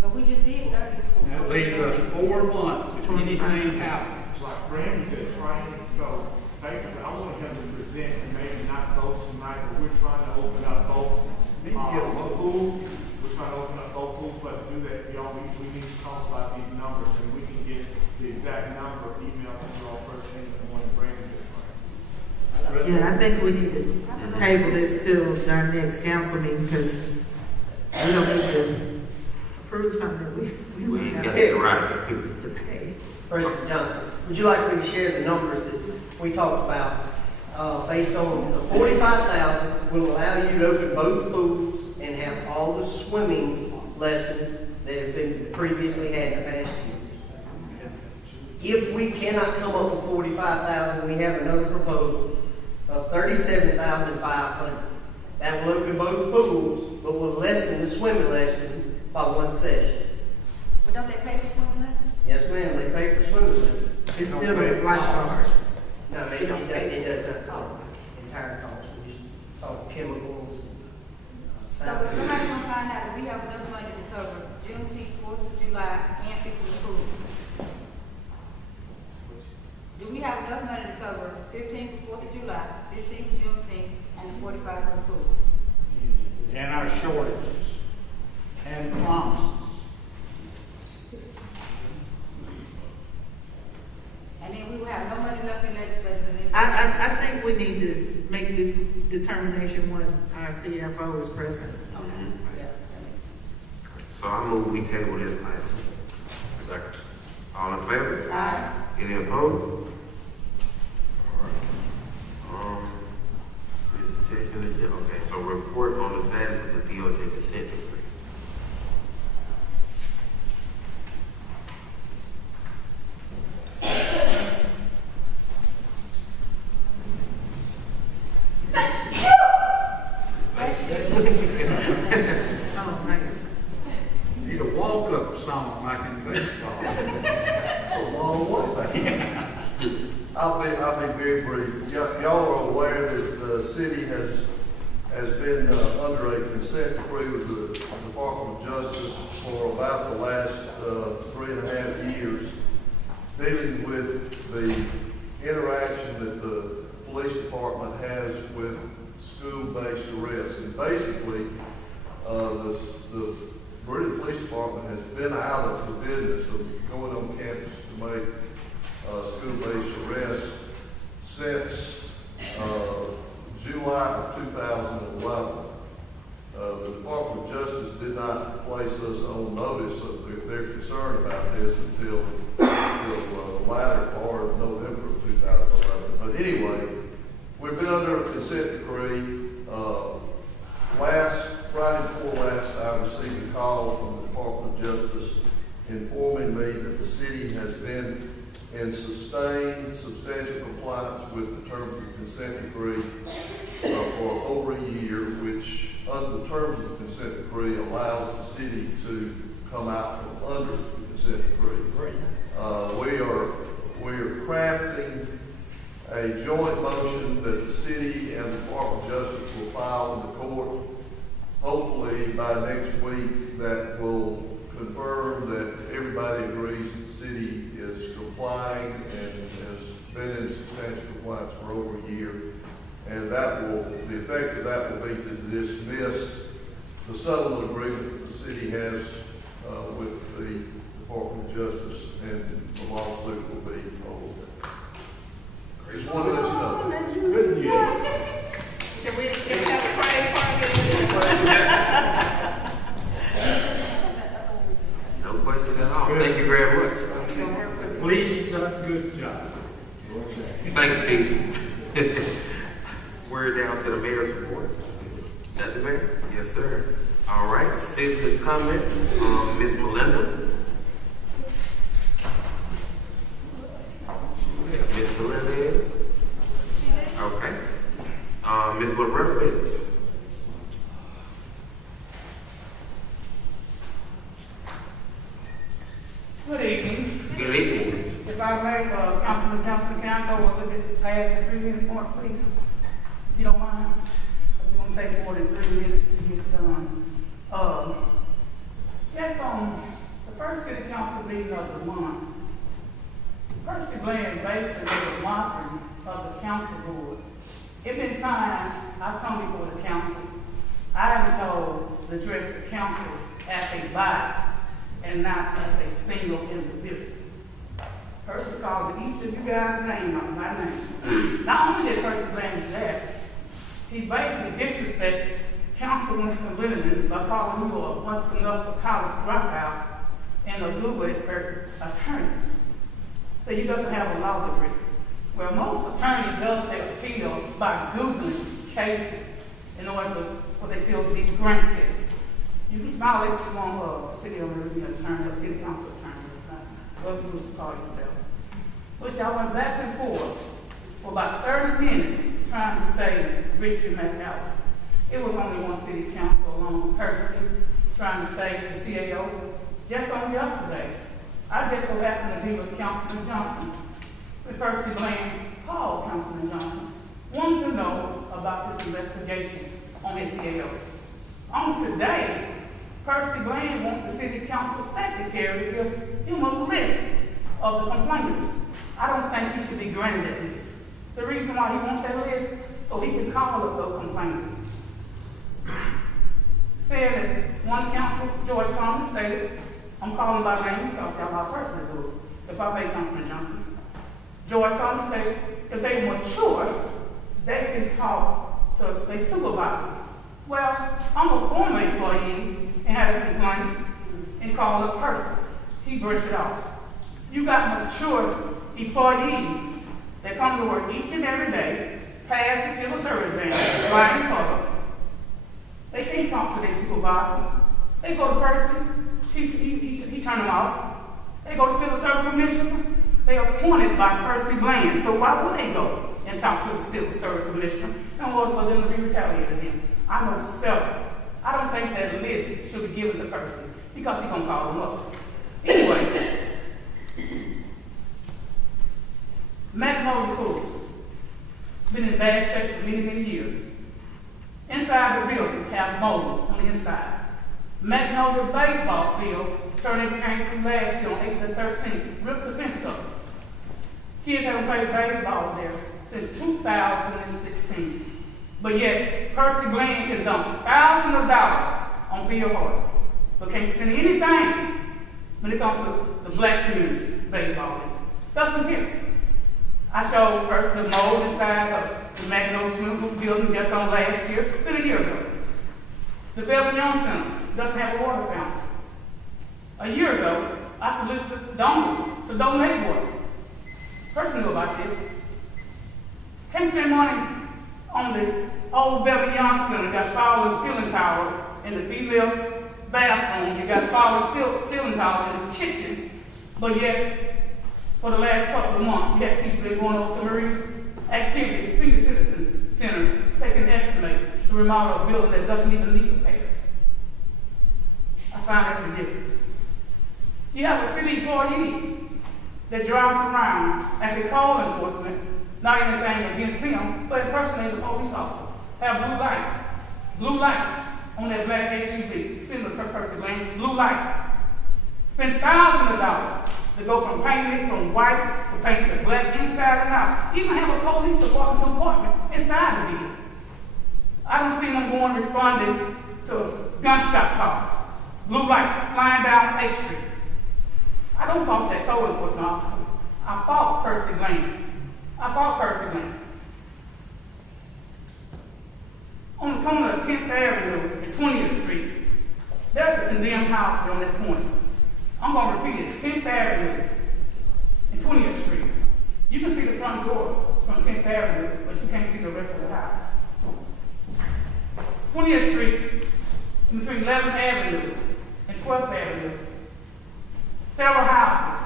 But we just did 30. That leaves us 4 months if anything happens. Like Brandon said, training, so basically I want him to present, maybe not both tonight, but we're trying to open up both pools. We're trying to open up both pools, but to do that, we need to talk about these numbers, and we can get the exact number emailed to you all first thing in the morning, Brandon gets trained. Yeah, I think we need to table this till our next council meeting, because we don't need to approve something that we We have got it right. to pay. President Johnson, would you like me to share the numbers that we talked about? Based on the 45,000 will allow you to open both pools and have all the swimming lessons that have been previously had in the past year. If we cannot come up with 45,000, we have another proposal of 37,500. That will open both pools, but will lessen the swimming lessons by 1 session. But don't they pay for swimming lessons? Yes, ma'am, they pay for swimming lessons. It still is lifeguards. No, it does not cover the entire cost. We just talk chemicals. So if somebody's gonna find out that we have enough money to cover Juneteenth, 4th of July, and fixing the pool, do we have enough money to cover 15th for 4th of July, 15th for Juneteenth, and the 45 for the pool? And our shortages and promises. And then we will have no money left in legislature. I think we need to make this determination once our CFO is present. So I move we table this item. Second. All in favor? Aye. Any opposed? All right. Presentation agenda. Okay, so report on the status of the DOJ consent decree. Oh, man. Need a walk-up song like in baseball. city has been under a consent decree with the Department of Justice for about the last 3.5 years, dealing with the interaction that the police department has with school-based arrests. And basically, the Meridian Police Department has been out of the business of going on campus to make school-based arrests since July of 2011. The Department of Justice did not place us on notice of their concern about this until the latter part of November of 2011. But anyway, we've been under a consent decree. Friday before last, I received a call from the Department of Justice informing me that the city has been in sustained substantial compliance with the terms of the consent decree for over a year, which under the terms of the consent decree allows the city to come out from under the consent decree. We are crafting a joint motion that the city and the Department of Justice will file in the court, hopefully by next week, that will confirm that everybody agrees that the city is complying and has been in substantial compliance for over a year. And the effect of that will be to dismiss the settlement agreement that the city has with the Department of Justice, and the lawsuit will be over. Just wanted to let you know. Good news. Can we have a party? No questions at all. Thank you very much. Police done a good job. Thanks, Chief. We're down to the mayor's report. Got the mayor? Yes, sir. All right. Citizens' comments. Ms. Melinda. Ms. Melinda is? Okay. Ms. Loretta. Good evening. Good evening. If I may, Councilman Johnson, can I go a little bit past the 3-minute point, please? If you don't mind, because it's going to take more than 3 minutes to get done. Just on the first city council meeting of the month, Percy Bland basically was a mockery of the council board. It's been time I've come before the council. I am told to address the council as a body and not as a single individual. Percy called each of you guys' name out by name. Not only did Percy Bland do that, he basically disrespected Councilman Lindeman by calling you a once semester college dropout and a Google expert attorney. So you doesn't have a law degree. Well, most attorneys does have a field by Googling cases in order for they feel to be granted. You can smile at you want a city attorney or city council attorney, whatever you wish to call yourself. But y'all went back and forth for about 30 minutes trying to say Richard McAllister. It was only one city council along with Percy trying to say the CAO. Just on yesterday, I just so happened to be with Councilman Johnson. With Percy Bland called Councilman Johnson, wanted to know about this investigation on his CAO. On today, Percy Bland wants the city council secretary to give him a list of the complainants. I don't think he should be granted that list. The reason why he wants that list, so he can call up those complainants. Said that one council, George Thomas, stated, I'm calling by name because y'all my personally do it, if I pay Councilman Johnson. George Thomas stated, if they mature, they can talk to their supervisor. Well, I'm a former employee and had a complaint and called a person. He brushed it off. You got mature employees that come to work each and every day, pass the civil service exam, right in color. They can't talk to their supervisor. They go to person, he turn them off. They go to civil service commissioner. They are appointed by Percy Bland. So why would they go and talk to the civil service commissioner in order for them to be retaliated against? I know several. I don't think that list should be given to Percy because he's going to call them up. Anyway, Magnolia Pool been in bad shape for many, many years. inside the building have mold on the inside. Magnolia baseball field, Turner came through last year on April the 13th, ripped the fence up. Kids haven't played baseball there since 2016. But yet, Percy Glenn can dump thousands of dollars on field hockey, but can't spend anything when it comes to the black community baseball league. Doesn't care. I showed Percy the mold inside of the Magnolia swimming pool building just on last year, been a year ago. The Beverly Young Center doesn't have a water fountain. A year ago, I solicited donors to donate water. Person knew about this. Can't spend money on the old Beverly Young Center. Got fallen ceiling tile in the female bathroom. You got fallen ceiling tile in the kitchen. But yet, for the last couple of months, you had people that going over to Meridian activities, senior citizen center, taking an estimate to remodel a building that doesn't even need repairs. I find that ridiculous. You have a city employee that drives around as a code enforcement, not anything against him, but impersonating a police officer. Have blue lights on that black SUV, similar to Percy Lane, blue lights. Spend thousands of dollars to go from painting it from white to paint to black inside and out. Even have a police department compartment inside the building. I don't see them going responding to gunshot calls. Blue lights flying down 8th Street. I don't fault that code enforcement officer. I fault Percy Lane. On the corner of 10th Avenue and 20th Street, there's a condemned house on that corner. I'm going to repeat it. 10th Avenue and 20th Street. You can see the front door from 10th Avenue, but you can't see the rest of the house. 20th Street, in between 11th Avenue and 12th Avenue, several houses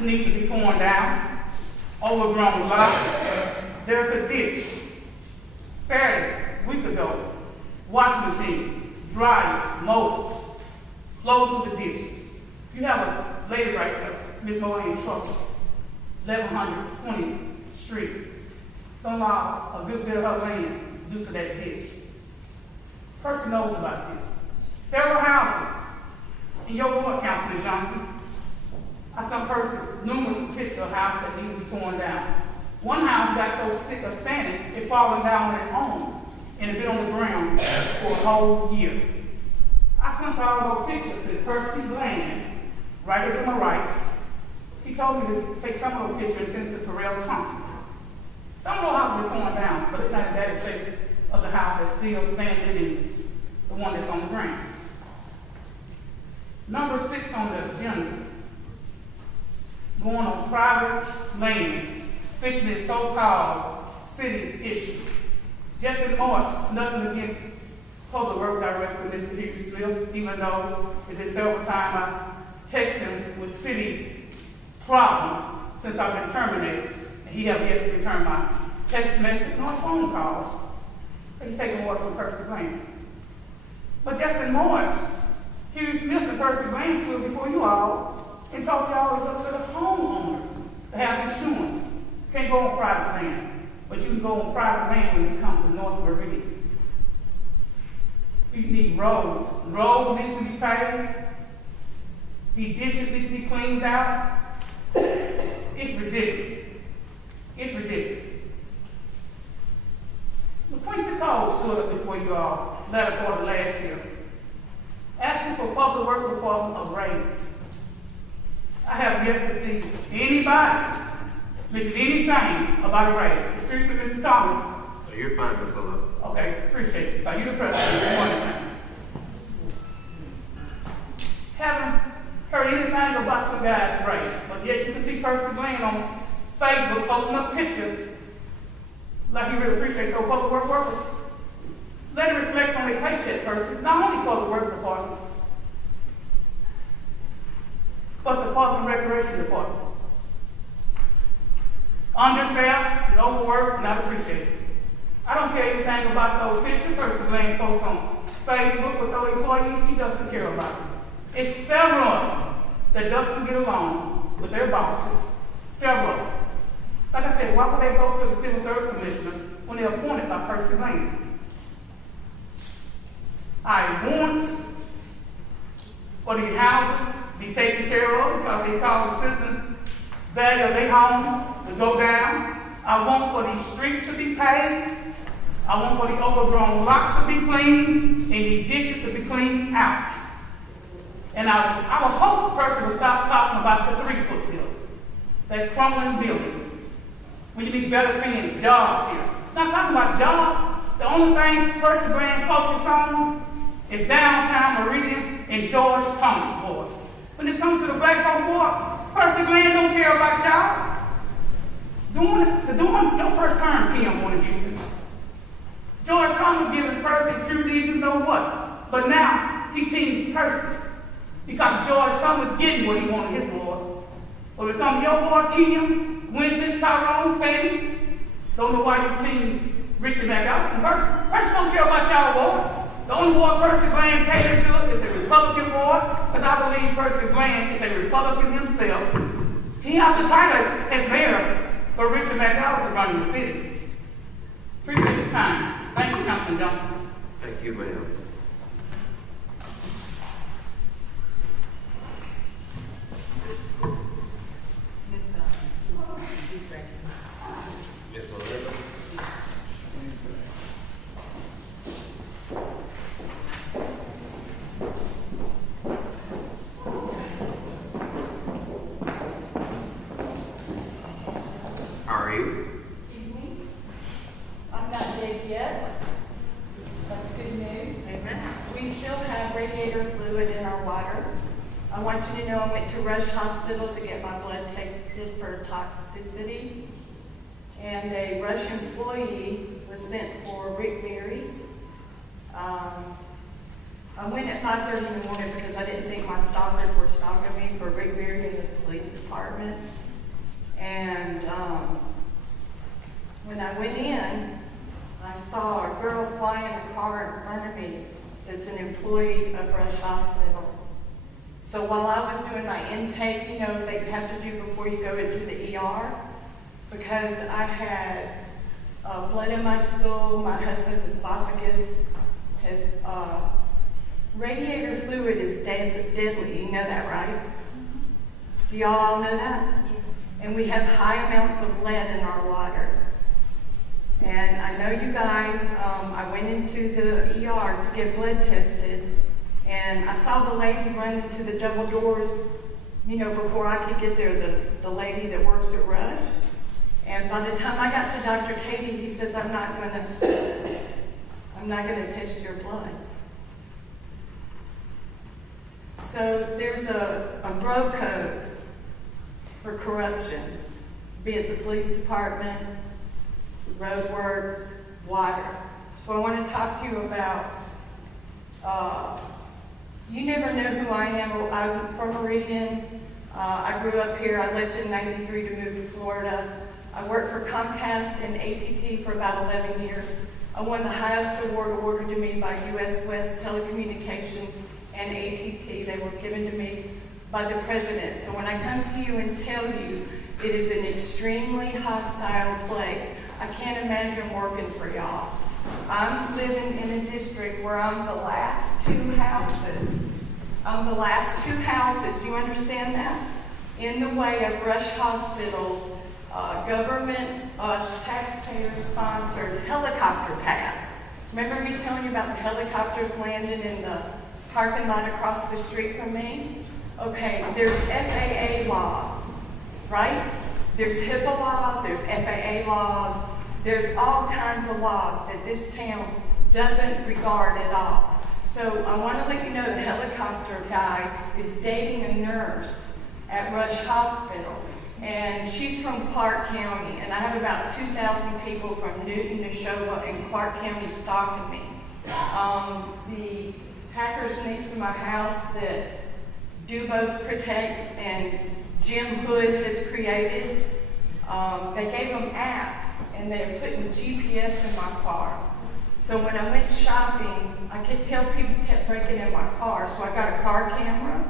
need to be torn down, overgrown lots. There's a ditch. Saturday, a week ago, washing machine, dryer, mower, flowed through the ditch. You have a lady right there, Miss Moline Trust, 1120 Street. Don't allow a good bit of her land due to that ditch. Person knows about this. Several houses in your ward, Councilman Johnson. I saw numerous pictures of houses that need to be torn down. One house got so sick of standing, it falling down on its own, and it been on the ground for a whole year. I sent all those pictures to Percy Bland, right here to my right. He told me to take some of those pictures and send it to Terrell Thompson. Some of those houses were torn down, but it's not in bad shape of the house that's still standing and the one that's on the ground. Number 6 on the agenda, going on private land, fixing this so-called city issue. Just in March, nothing against Public Works Director, Mr. Hugh Smith, even though it's been several times I text him with city problem since I've been terminated, and he hasn't yet to return my text message nor phone calls. He's taking more from Percy Glenn. But just in March, Hugh Smith and Percy Glenn stood before you all and told y'all it's up to the homeowner to have insurance. Can't go on private land, but you can go on private land when you come to North Meridian. You need roads. Roads need to be paved. The dishes need to be cleaned out. It's ridiculous. It's ridiculous. The Quincy Cole stood up before you all, letter for the last year, asking for Public Works Department a raise. I have yet to see anybody mention anything about a raise. Excuse me, Mr. Thomas. So you're fine, Ms. Love. Okay, appreciate you. You're the president. Haven't heard anything about the guys' raise, but yet you can see Percy Glenn on Facebook posting up pictures like he really appreciates those public work workers. Let it reflect on their paycheck, Percy. Not only Public Works Department, but the Park and Recreation Department. Understaffed and overworked, not appreciated. I don't care anything about those pictures Percy Glenn posts on Facebook with those employees. He doesn't care about them. It's several of them that doesn't get along with their bosses. Several of them. Like I said, why would they go to the Civil Service Commissioner when they're appointed by Percy Glenn? I want for these houses to be taken care of because they cause the citizens value of their home to go down. I want for these streets to be paved. I want for the overgrown lots to be cleaned and the dishes to be cleaned out. And I would hope a person would stop talking about the 3-foot building, that crumbling building. We need better paying jobs here. Not talking about jobs. The only thing First and Grand focus on is downtown Meridian and George Thomas Board. When it comes to the Black Folk Board, First and Grand don't care about y'all. Doing your first term, Kim, one of Houston. George Thomas giving Percy QD, you know what. But now, he team Percy. Because George Thomas getting what he wanted his board. When it comes to your board, Kim, Winston, Tyrone, Peggy, don't know why you team Richard McAllister and Percy. Percy don't care about y'all board. The only board Percy Bland catered to is the Republican board, because I believe Percy Bland is a Republican himself. He has the title as mayor for Richard McAllister running the city. Appreciate your time. Thank you, Councilman Johnson. Thank you, ma'am. Ms. Miranda? How are you? Evening. I'm not dead yet. That's good news. Amen. We still have radiator fluid in our water. I want you to know I went to Rush Hospital to get my blood tested for toxicity. And a Rush employee was sent for Rick Berry. I went at 5:30 in the morning because I didn't think my stalkers were stalking me for Rick Berry in the police department. And when I went in, I saw a girl fly in a car in front of me that's an employee of Rush Hospital. So while I was doing my intake, you know, that you have to do before you go into the ER, because I had blood in my stool, my husband's esophagus has, radiator fluid is deadly. You know that, right? Do y'all all know that? And we have high amounts of lead in our water. And I know you guys, I went into the ER to get blood tested, and I saw the lady run into the double doors, you know, before I could get there, the lady that works at Rush. And by the time I got to Dr. Katie, he says, I'm not gonna test your blood. So there's a bro code for corruption, be it the police department, roadworks, water. So I want to talk to you about, you never know who I am. I'm from Meridian. I grew up here. I left in '93 to move to Florida. I worked for Comcast and AT&T for about 11 years. I won the highest award awarded to me by US West Telecommunications and AT&T. They were given to me by the president. So when I come to you and tell you it is an extremely hostile place, I can't imagine working for y'all. I'm living in a district where I'm the last two houses. I'm the last two houses, you understand that? In the way of Rush Hospital's government, taxpayer-sponsored helicopter pad. Remember me telling you about the helicopters landing in the parking lot across the street from me? Okay, there's FAA laws, right? There's HIPAA laws, there's FAA laws, there's all kinds of laws that this town doesn't regard at all. So I want to let you know the helicopter guy is dating a nurse at Rush Hospital, and she's from Clark County, and I have about 2,000 people from Newton, Neshoba, and Clark County stalking me. The hackers next to my house that Dubos protects and Jim Hood has created, they gave them apps, and they're putting GPS in my car. So when I went shopping, I could tell people kept breaking in my car, so I got a car camera,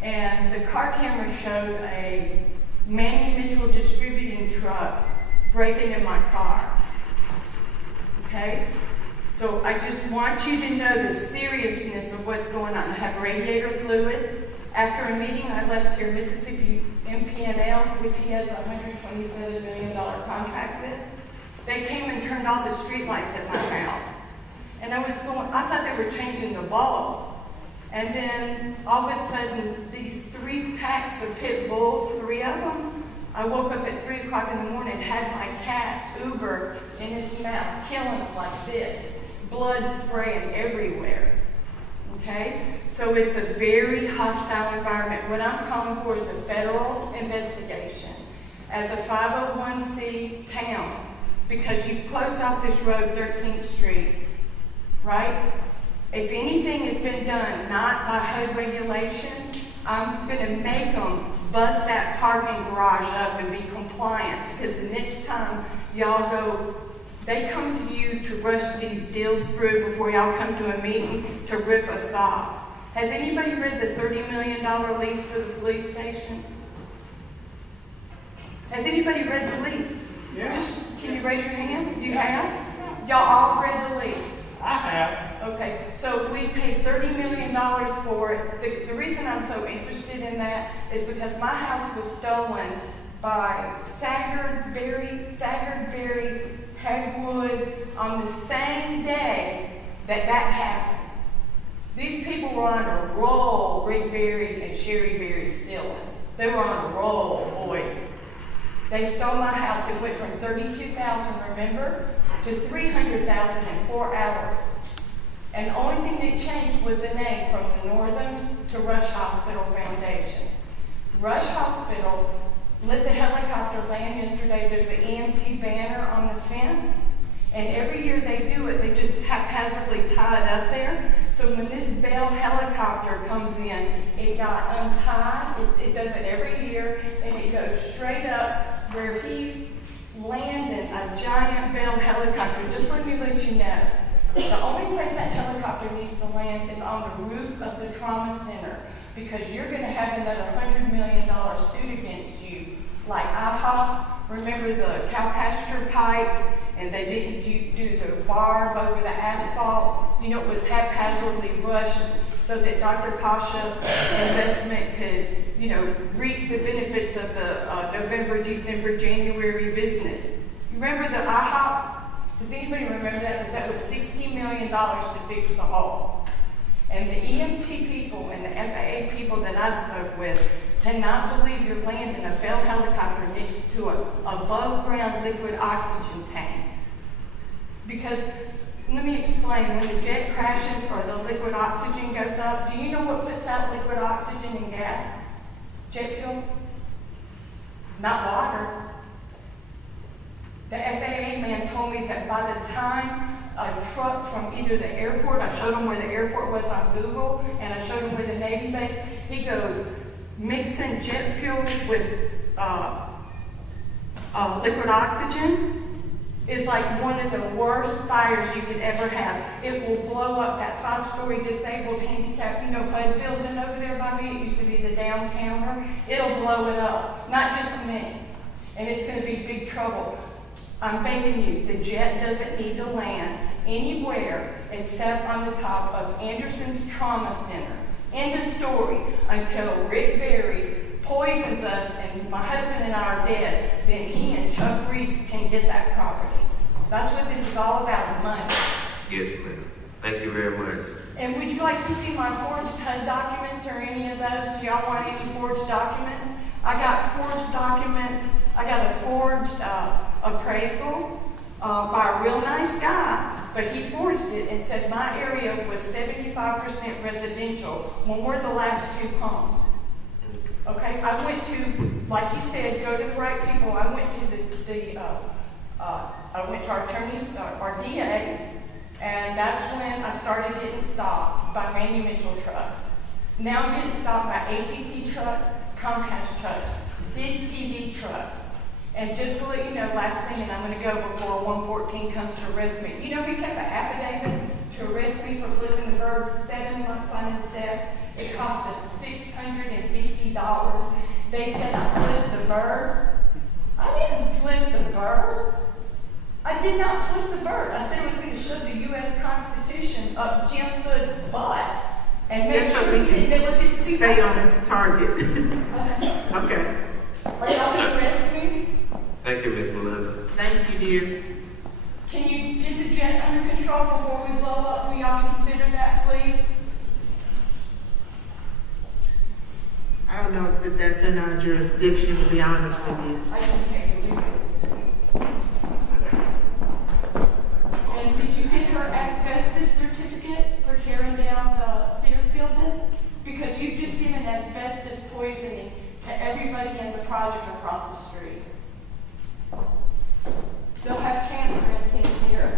and the car camera showed a Manny Mitchell distributing truck breaking in my car. Okay? So I just want you to know the seriousness of what's going on. I have radiator fluid. After a meeting, I left here Mississippi MPNL, which he has a $127 million contract with. They came and turned all the street lights at my house. And I thought they were changing the bulbs. And then all of a sudden, these 3 packs of pit bulls, 3 of them, I woke up at 3 o'clock in the morning, had my cat, Uber, in his mouth, killing him like this, blood spraying everywhere. Okay? So it's a very hostile environment. What I'm calling for is a federal investigation as a 501c town, because you closed off this road, 13th Street, right? If anything has been done not by HUD regulations, I'm going to make them bust that parking garage up and be compliant, because the next time y'all go, they come to you to rush these deals through before y'all come to a meeting to rip us off. Has anybody read the $30 million lease for the police station? Has anybody read the lease? Yeah. Can you raise your hand? You have? Y'all all read the lease? I have. Okay, so we paid $30 million for it. The reason I'm so interested in that is because my house was stolen by Thagard Berry, Hagwood, on the same day that happened. These people were on a roll, Rick Berry and Sherry Berry stealing. They were on a roll, boy. They stole my house. It went from $32,000, remember, to $300,000 in 4 hours. And the only thing that changed was the name from the Northerns to Rush Hospital Foundation. Rush Hospital let the helicopter land yesterday. There's an EMT banner on the fence. And every year they do it, they just haphazardly tie it up there. So when this Bell helicopter comes in, it got untied. It does it every year, and it goes straight up where he's landing a giant Bell helicopter. Just let me let you know. The only place that helicopter needs to land is on the roof of the trauma center, because you're going to have another $100 million suit against you. Like IHOP, remember the cow pasture pipe, and they didn't do the barb over the asphalt. You know, it was haphazardly rushed so that Dr. Kasha investment could, you know, reap the benefits of the November, December, January business. You remember the IHOP? Does anybody remember that? Because that was $60 million to fix the hole. And the EMT people and the FAA people that I spoke with cannot believe you're landing a Bell helicopter next to an above-ground liquid oxygen tank. Because, let me explain, when the jet crashes or the liquid oxygen goes up, do you know what puts out liquid oxygen and gas? Jet fuel? Not water. The FAA man told me that by the time a truck from either the airport, I showed him where the airport was on Google, and I showed him where the Navy base, he goes, mixing jet fuel with liquid oxygen is like one of the worst fires you could ever have. It will blow up that 5-story disabled handicap, you know, HUD building over there by me. It used to be the downtowner. It'll blow it up. Not just me. And it's going to be big trouble. I'm begging you, the jet doesn't need to land anywhere except on the top of Anderson's Trauma Center. End of story. Until Rick Berry poisons us and my husband and I are dead, then he and Chuck Reeves can get that property. That's what this is all about, money. Yes, ma'am. Thank you very much. And would you like to see my forged HUD documents or any of those? Do y'all want any forged documents? I got forged documents. I got a forged appraisal by a real nice guy, but he forged it and said my area was 75% residential when we're the last 2 homes. Okay, I went to, like you said, go to the right people. I went to I went to our attorney, our DA, and that's when I started getting stopped by Randy Mitchell trucks. Now I'm getting stopped by AT&T trucks, Comcast trucks, Dish TV trucks. And just to let you know, last thing, and I'm going to go before 114 comes to arrest me. You know, he kept an affidavit to arrest me for flipping the bird 7 months on his desk. It cost us $650. They said I flipped the bird. I didn't flip the bird. I did not flip the bird. I said I was going to show the U.S. Constitution up Jim Hood's butt and make Just so sure we he didn't never get to be stay on target. Okay. Are y'all interested in me? Thank you, Ms. Melinda. Thank you, dear. Can you get the jet under control before we blow up? Will y'all consider that, please? I don't know if that's in our jurisdiction, to be honest with you. I just can't believe it. And did you get her asbestos certificate for tearing down the Sears building? Because you've just given asbestos poisoning to everybody in the project across the street. They'll have cancer in 10 years.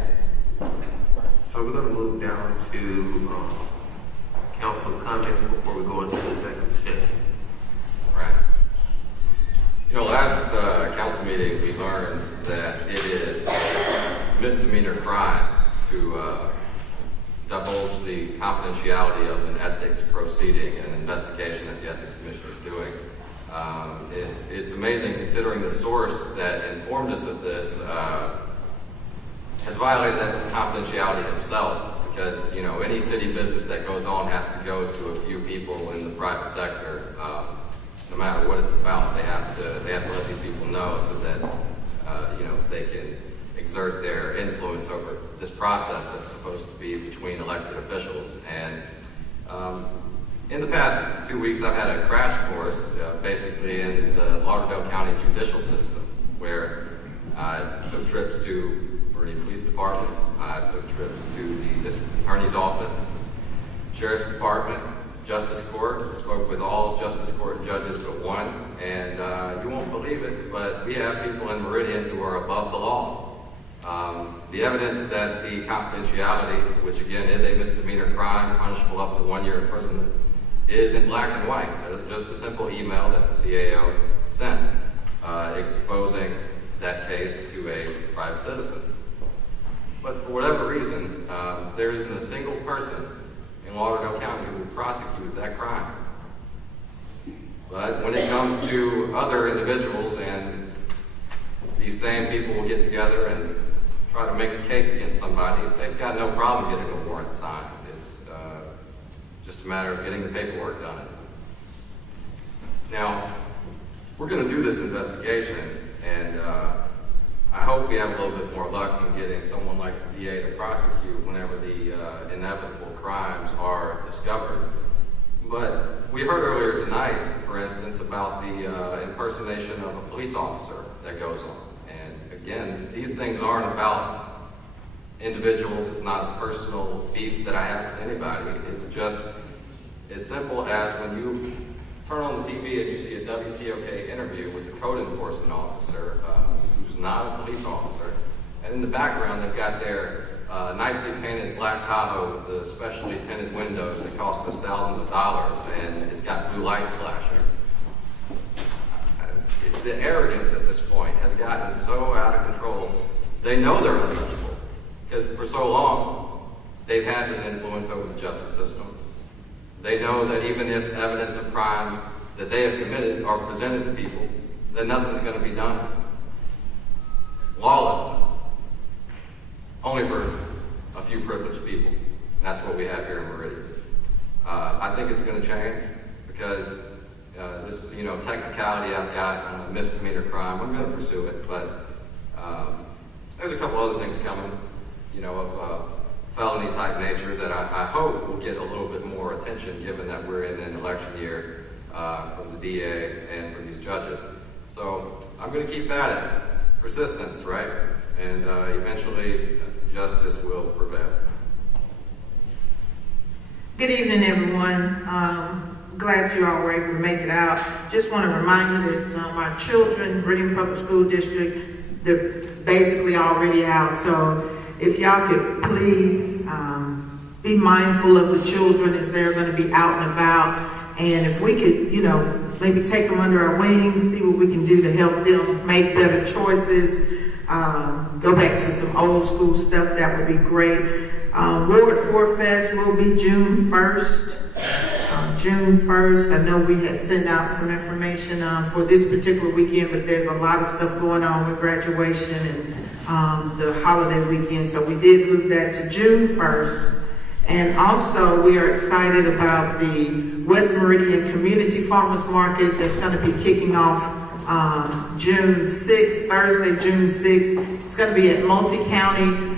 So we're going to move down to council comments before we go into the executive session. Right. You know, last council meeting, we learned that it is a misdemeanor crime to divulge the confidentiality of an ethics proceeding and investigation that the Ethics Commission is doing. It's amazing considering the source that informed us of this has violated that confidentiality himself, because, you know, any city business that goes on has to go to a few people in the private sector, no matter what it's about. They have to let these people know so that you know, they can exert their influence over this process that's supposed to be between elected officials. And in the past 2 weeks, I've had a crash course basically in the Lauderdale County judicial system, where I took trips to Meridian Police Department, I took trips to the District Attorney's Office, Sheriff's Department, Justice Court, spoke with all Justice Court judges but one, and you won't believe it, but we have people in Meridian who are above the law. The evidence that the confidentiality, which again is a misdemeanor crime, punishable up to 1 year imprisonment, is in black and white. Just a simple email that the CAO sent exposing that case to a private citizen. But for whatever reason, there isn't a single person in Lauderdale County who will prosecute that crime. But when it comes to other individuals, and these same people will get together and try to make a case against somebody, they've got no problem getting a warrant signed. It's just a matter of getting the paperwork done. Now, we're going to do this investigation, and I hope we have a little bit more luck in getting someone like the DA to prosecute whenever the inevitable crimes are discovered. But we heard earlier tonight, for instance, about the impersonation of a police officer that goes on. And again, these things aren't about individuals. It's not a personal beef that I have with anybody. It's just as simple as when you turn on the TV and you see a WTOK interview with a code enforcement officer who's not a police officer, and in the background they've got their nicely painted black Tahoe, the specially tinted windows that cost us thousands of dollars, and it's got blue lights flashing. The arrogance at this point has gotten so out of control. They know they're untouchable, because for so long they've had this influence over the justice system. They know that even if evidence of crimes that they have committed are presented to people, then nothing's going to be done. Lawlessness. Only for a few privileged people. And that's what we have here in Meridian. I think it's going to change, because this, technicality I've got on a misdemeanor crime, I'm going to pursue it, but there's a couple other things coming, of felony type nature that I hope will get a little bit more attention, given that we're in an election year from the DA and from these judges. So I'm going to keep at it. Persistence, right? And eventually justice will prevail. Good evening, everyone. Glad you all were able to make it out. Just want to remind you that our children, Meridian Public School District, they're basically already out. So if y'all could please be mindful of the children as they're going to be out and about. And if we could, maybe take them under our wings, see what we can do to help them make better choices, go back to some old school stuff, that would be great. Ward 4 Fest will be June 1st. June 1st, I know we had sent out some information for this particular weekend, but there's a lot of stuff going on with graduation and the holiday weekend. So we did move that to June 1st. And also, we are excited about the West Meridian Community Farmers Market that's going to be kicking off June 6th, Thursday, June 6th. It's going to be at Multi-County.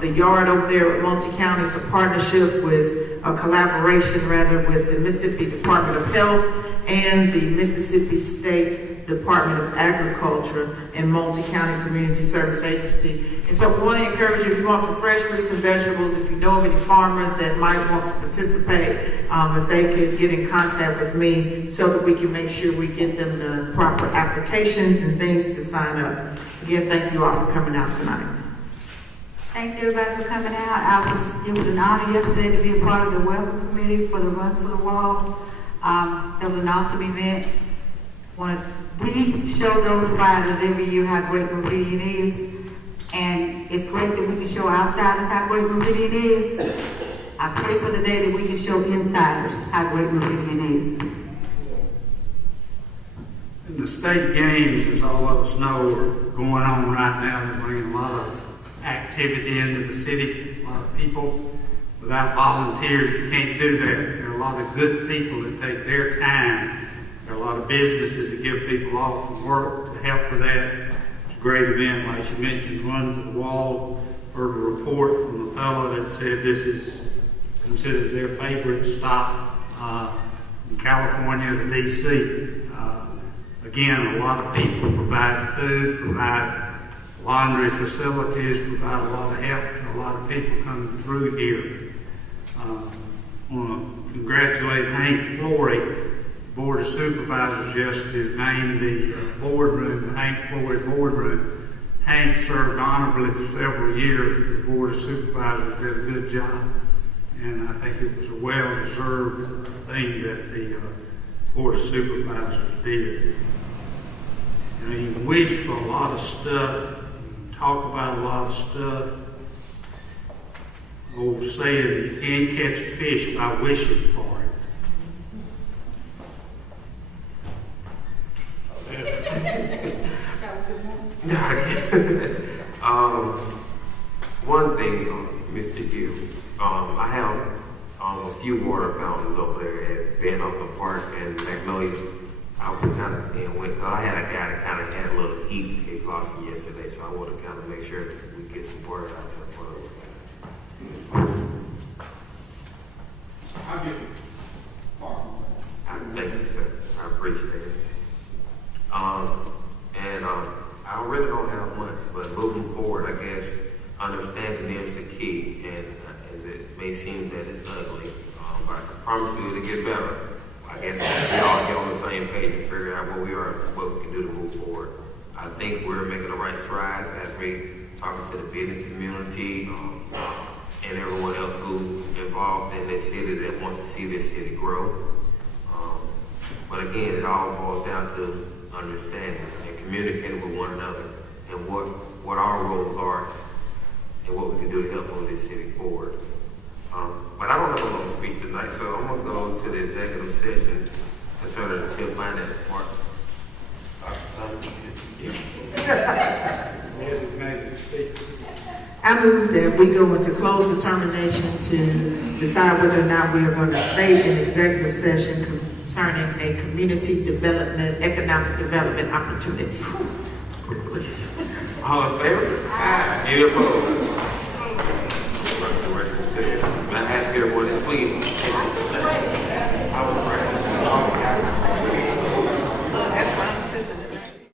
The yard over there at Multi-County is a partnership with a collaboration, rather, with the Mississippi Department of Health and the Mississippi State Department of Agriculture and Multi-County Community Service Agency. And so we want to encourage you, if you want some fresh fruits and vegetables, if you know of any farmers that might want to participate, if they could get in contact with me so that we can make sure we get them the proper applications and things to sign up. Again, thank you all for coming out tonight. Thanks everybody for coming out. It was an honor yesterday to be a part of the welcome committee for the Run for the Wall. It was an awesome event. We show those riders every year how great Meridian is. And it's great that we can show outsiders how great Meridian is. I pray for the day that we can show insiders how great Meridian is. And the state games, as all of us know, are going on right now. They're bringing a lot of activity into the city. A lot of people. Without volunteers, you can't do that. There are a lot of good people that take their time. There are a lot of businesses that give people off from work to help with that. It's a great event, like you mentioned, Run for the Wall. Heard a report from a fellow that said this is considered their favorite stop from California to D.C. Again, a lot of people provide food, provide laundry facilities, provide a lot of help to a lot of people coming through here. I want to congratulate Hank Flory. The Board of Supervisors yesterday named the boardroom, the Hank Flory boardroom. Hank served honorably for several years. The Board of Supervisors did a good job, and I think it was a well-deserved thing that the Board of Supervisors did. I mean, wish for a lot of stuff, talk about a lot of stuff. Old saying, you can't catch a fish by wishing for it. One thing, Mr. Gill, I have a few water fountains over there at Ben Upper Park and Magnolia. I was kind of because I had a guy that kind of had a little heat exhaustion yesterday, so I want to kind of make sure that we get some water out there for those guys. I'll get Thank you, sir. I appreciate it. I really don't have much, but moving forward, I guess understanding is the key, and it may seem that it's ugly, but I can promise you it'll get better. I guess we all get on the same page and figure out what we can do to move forward. I think we're making the right strides as we talking to the business community and everyone else who's involved in this city that wants to see this city grow. But again, it all boils down to understanding and communicating with one another and what our roles are and what we can do to help move this city forward. But I don't have a long speech tonight, so I'm going to go to the executive session concerning the TIF finance part. I move that we go into closed determination to decide whether or not we are going to stay in executive session concerning a community development, economic development opportunity. All in favor? Aye. Any opposed?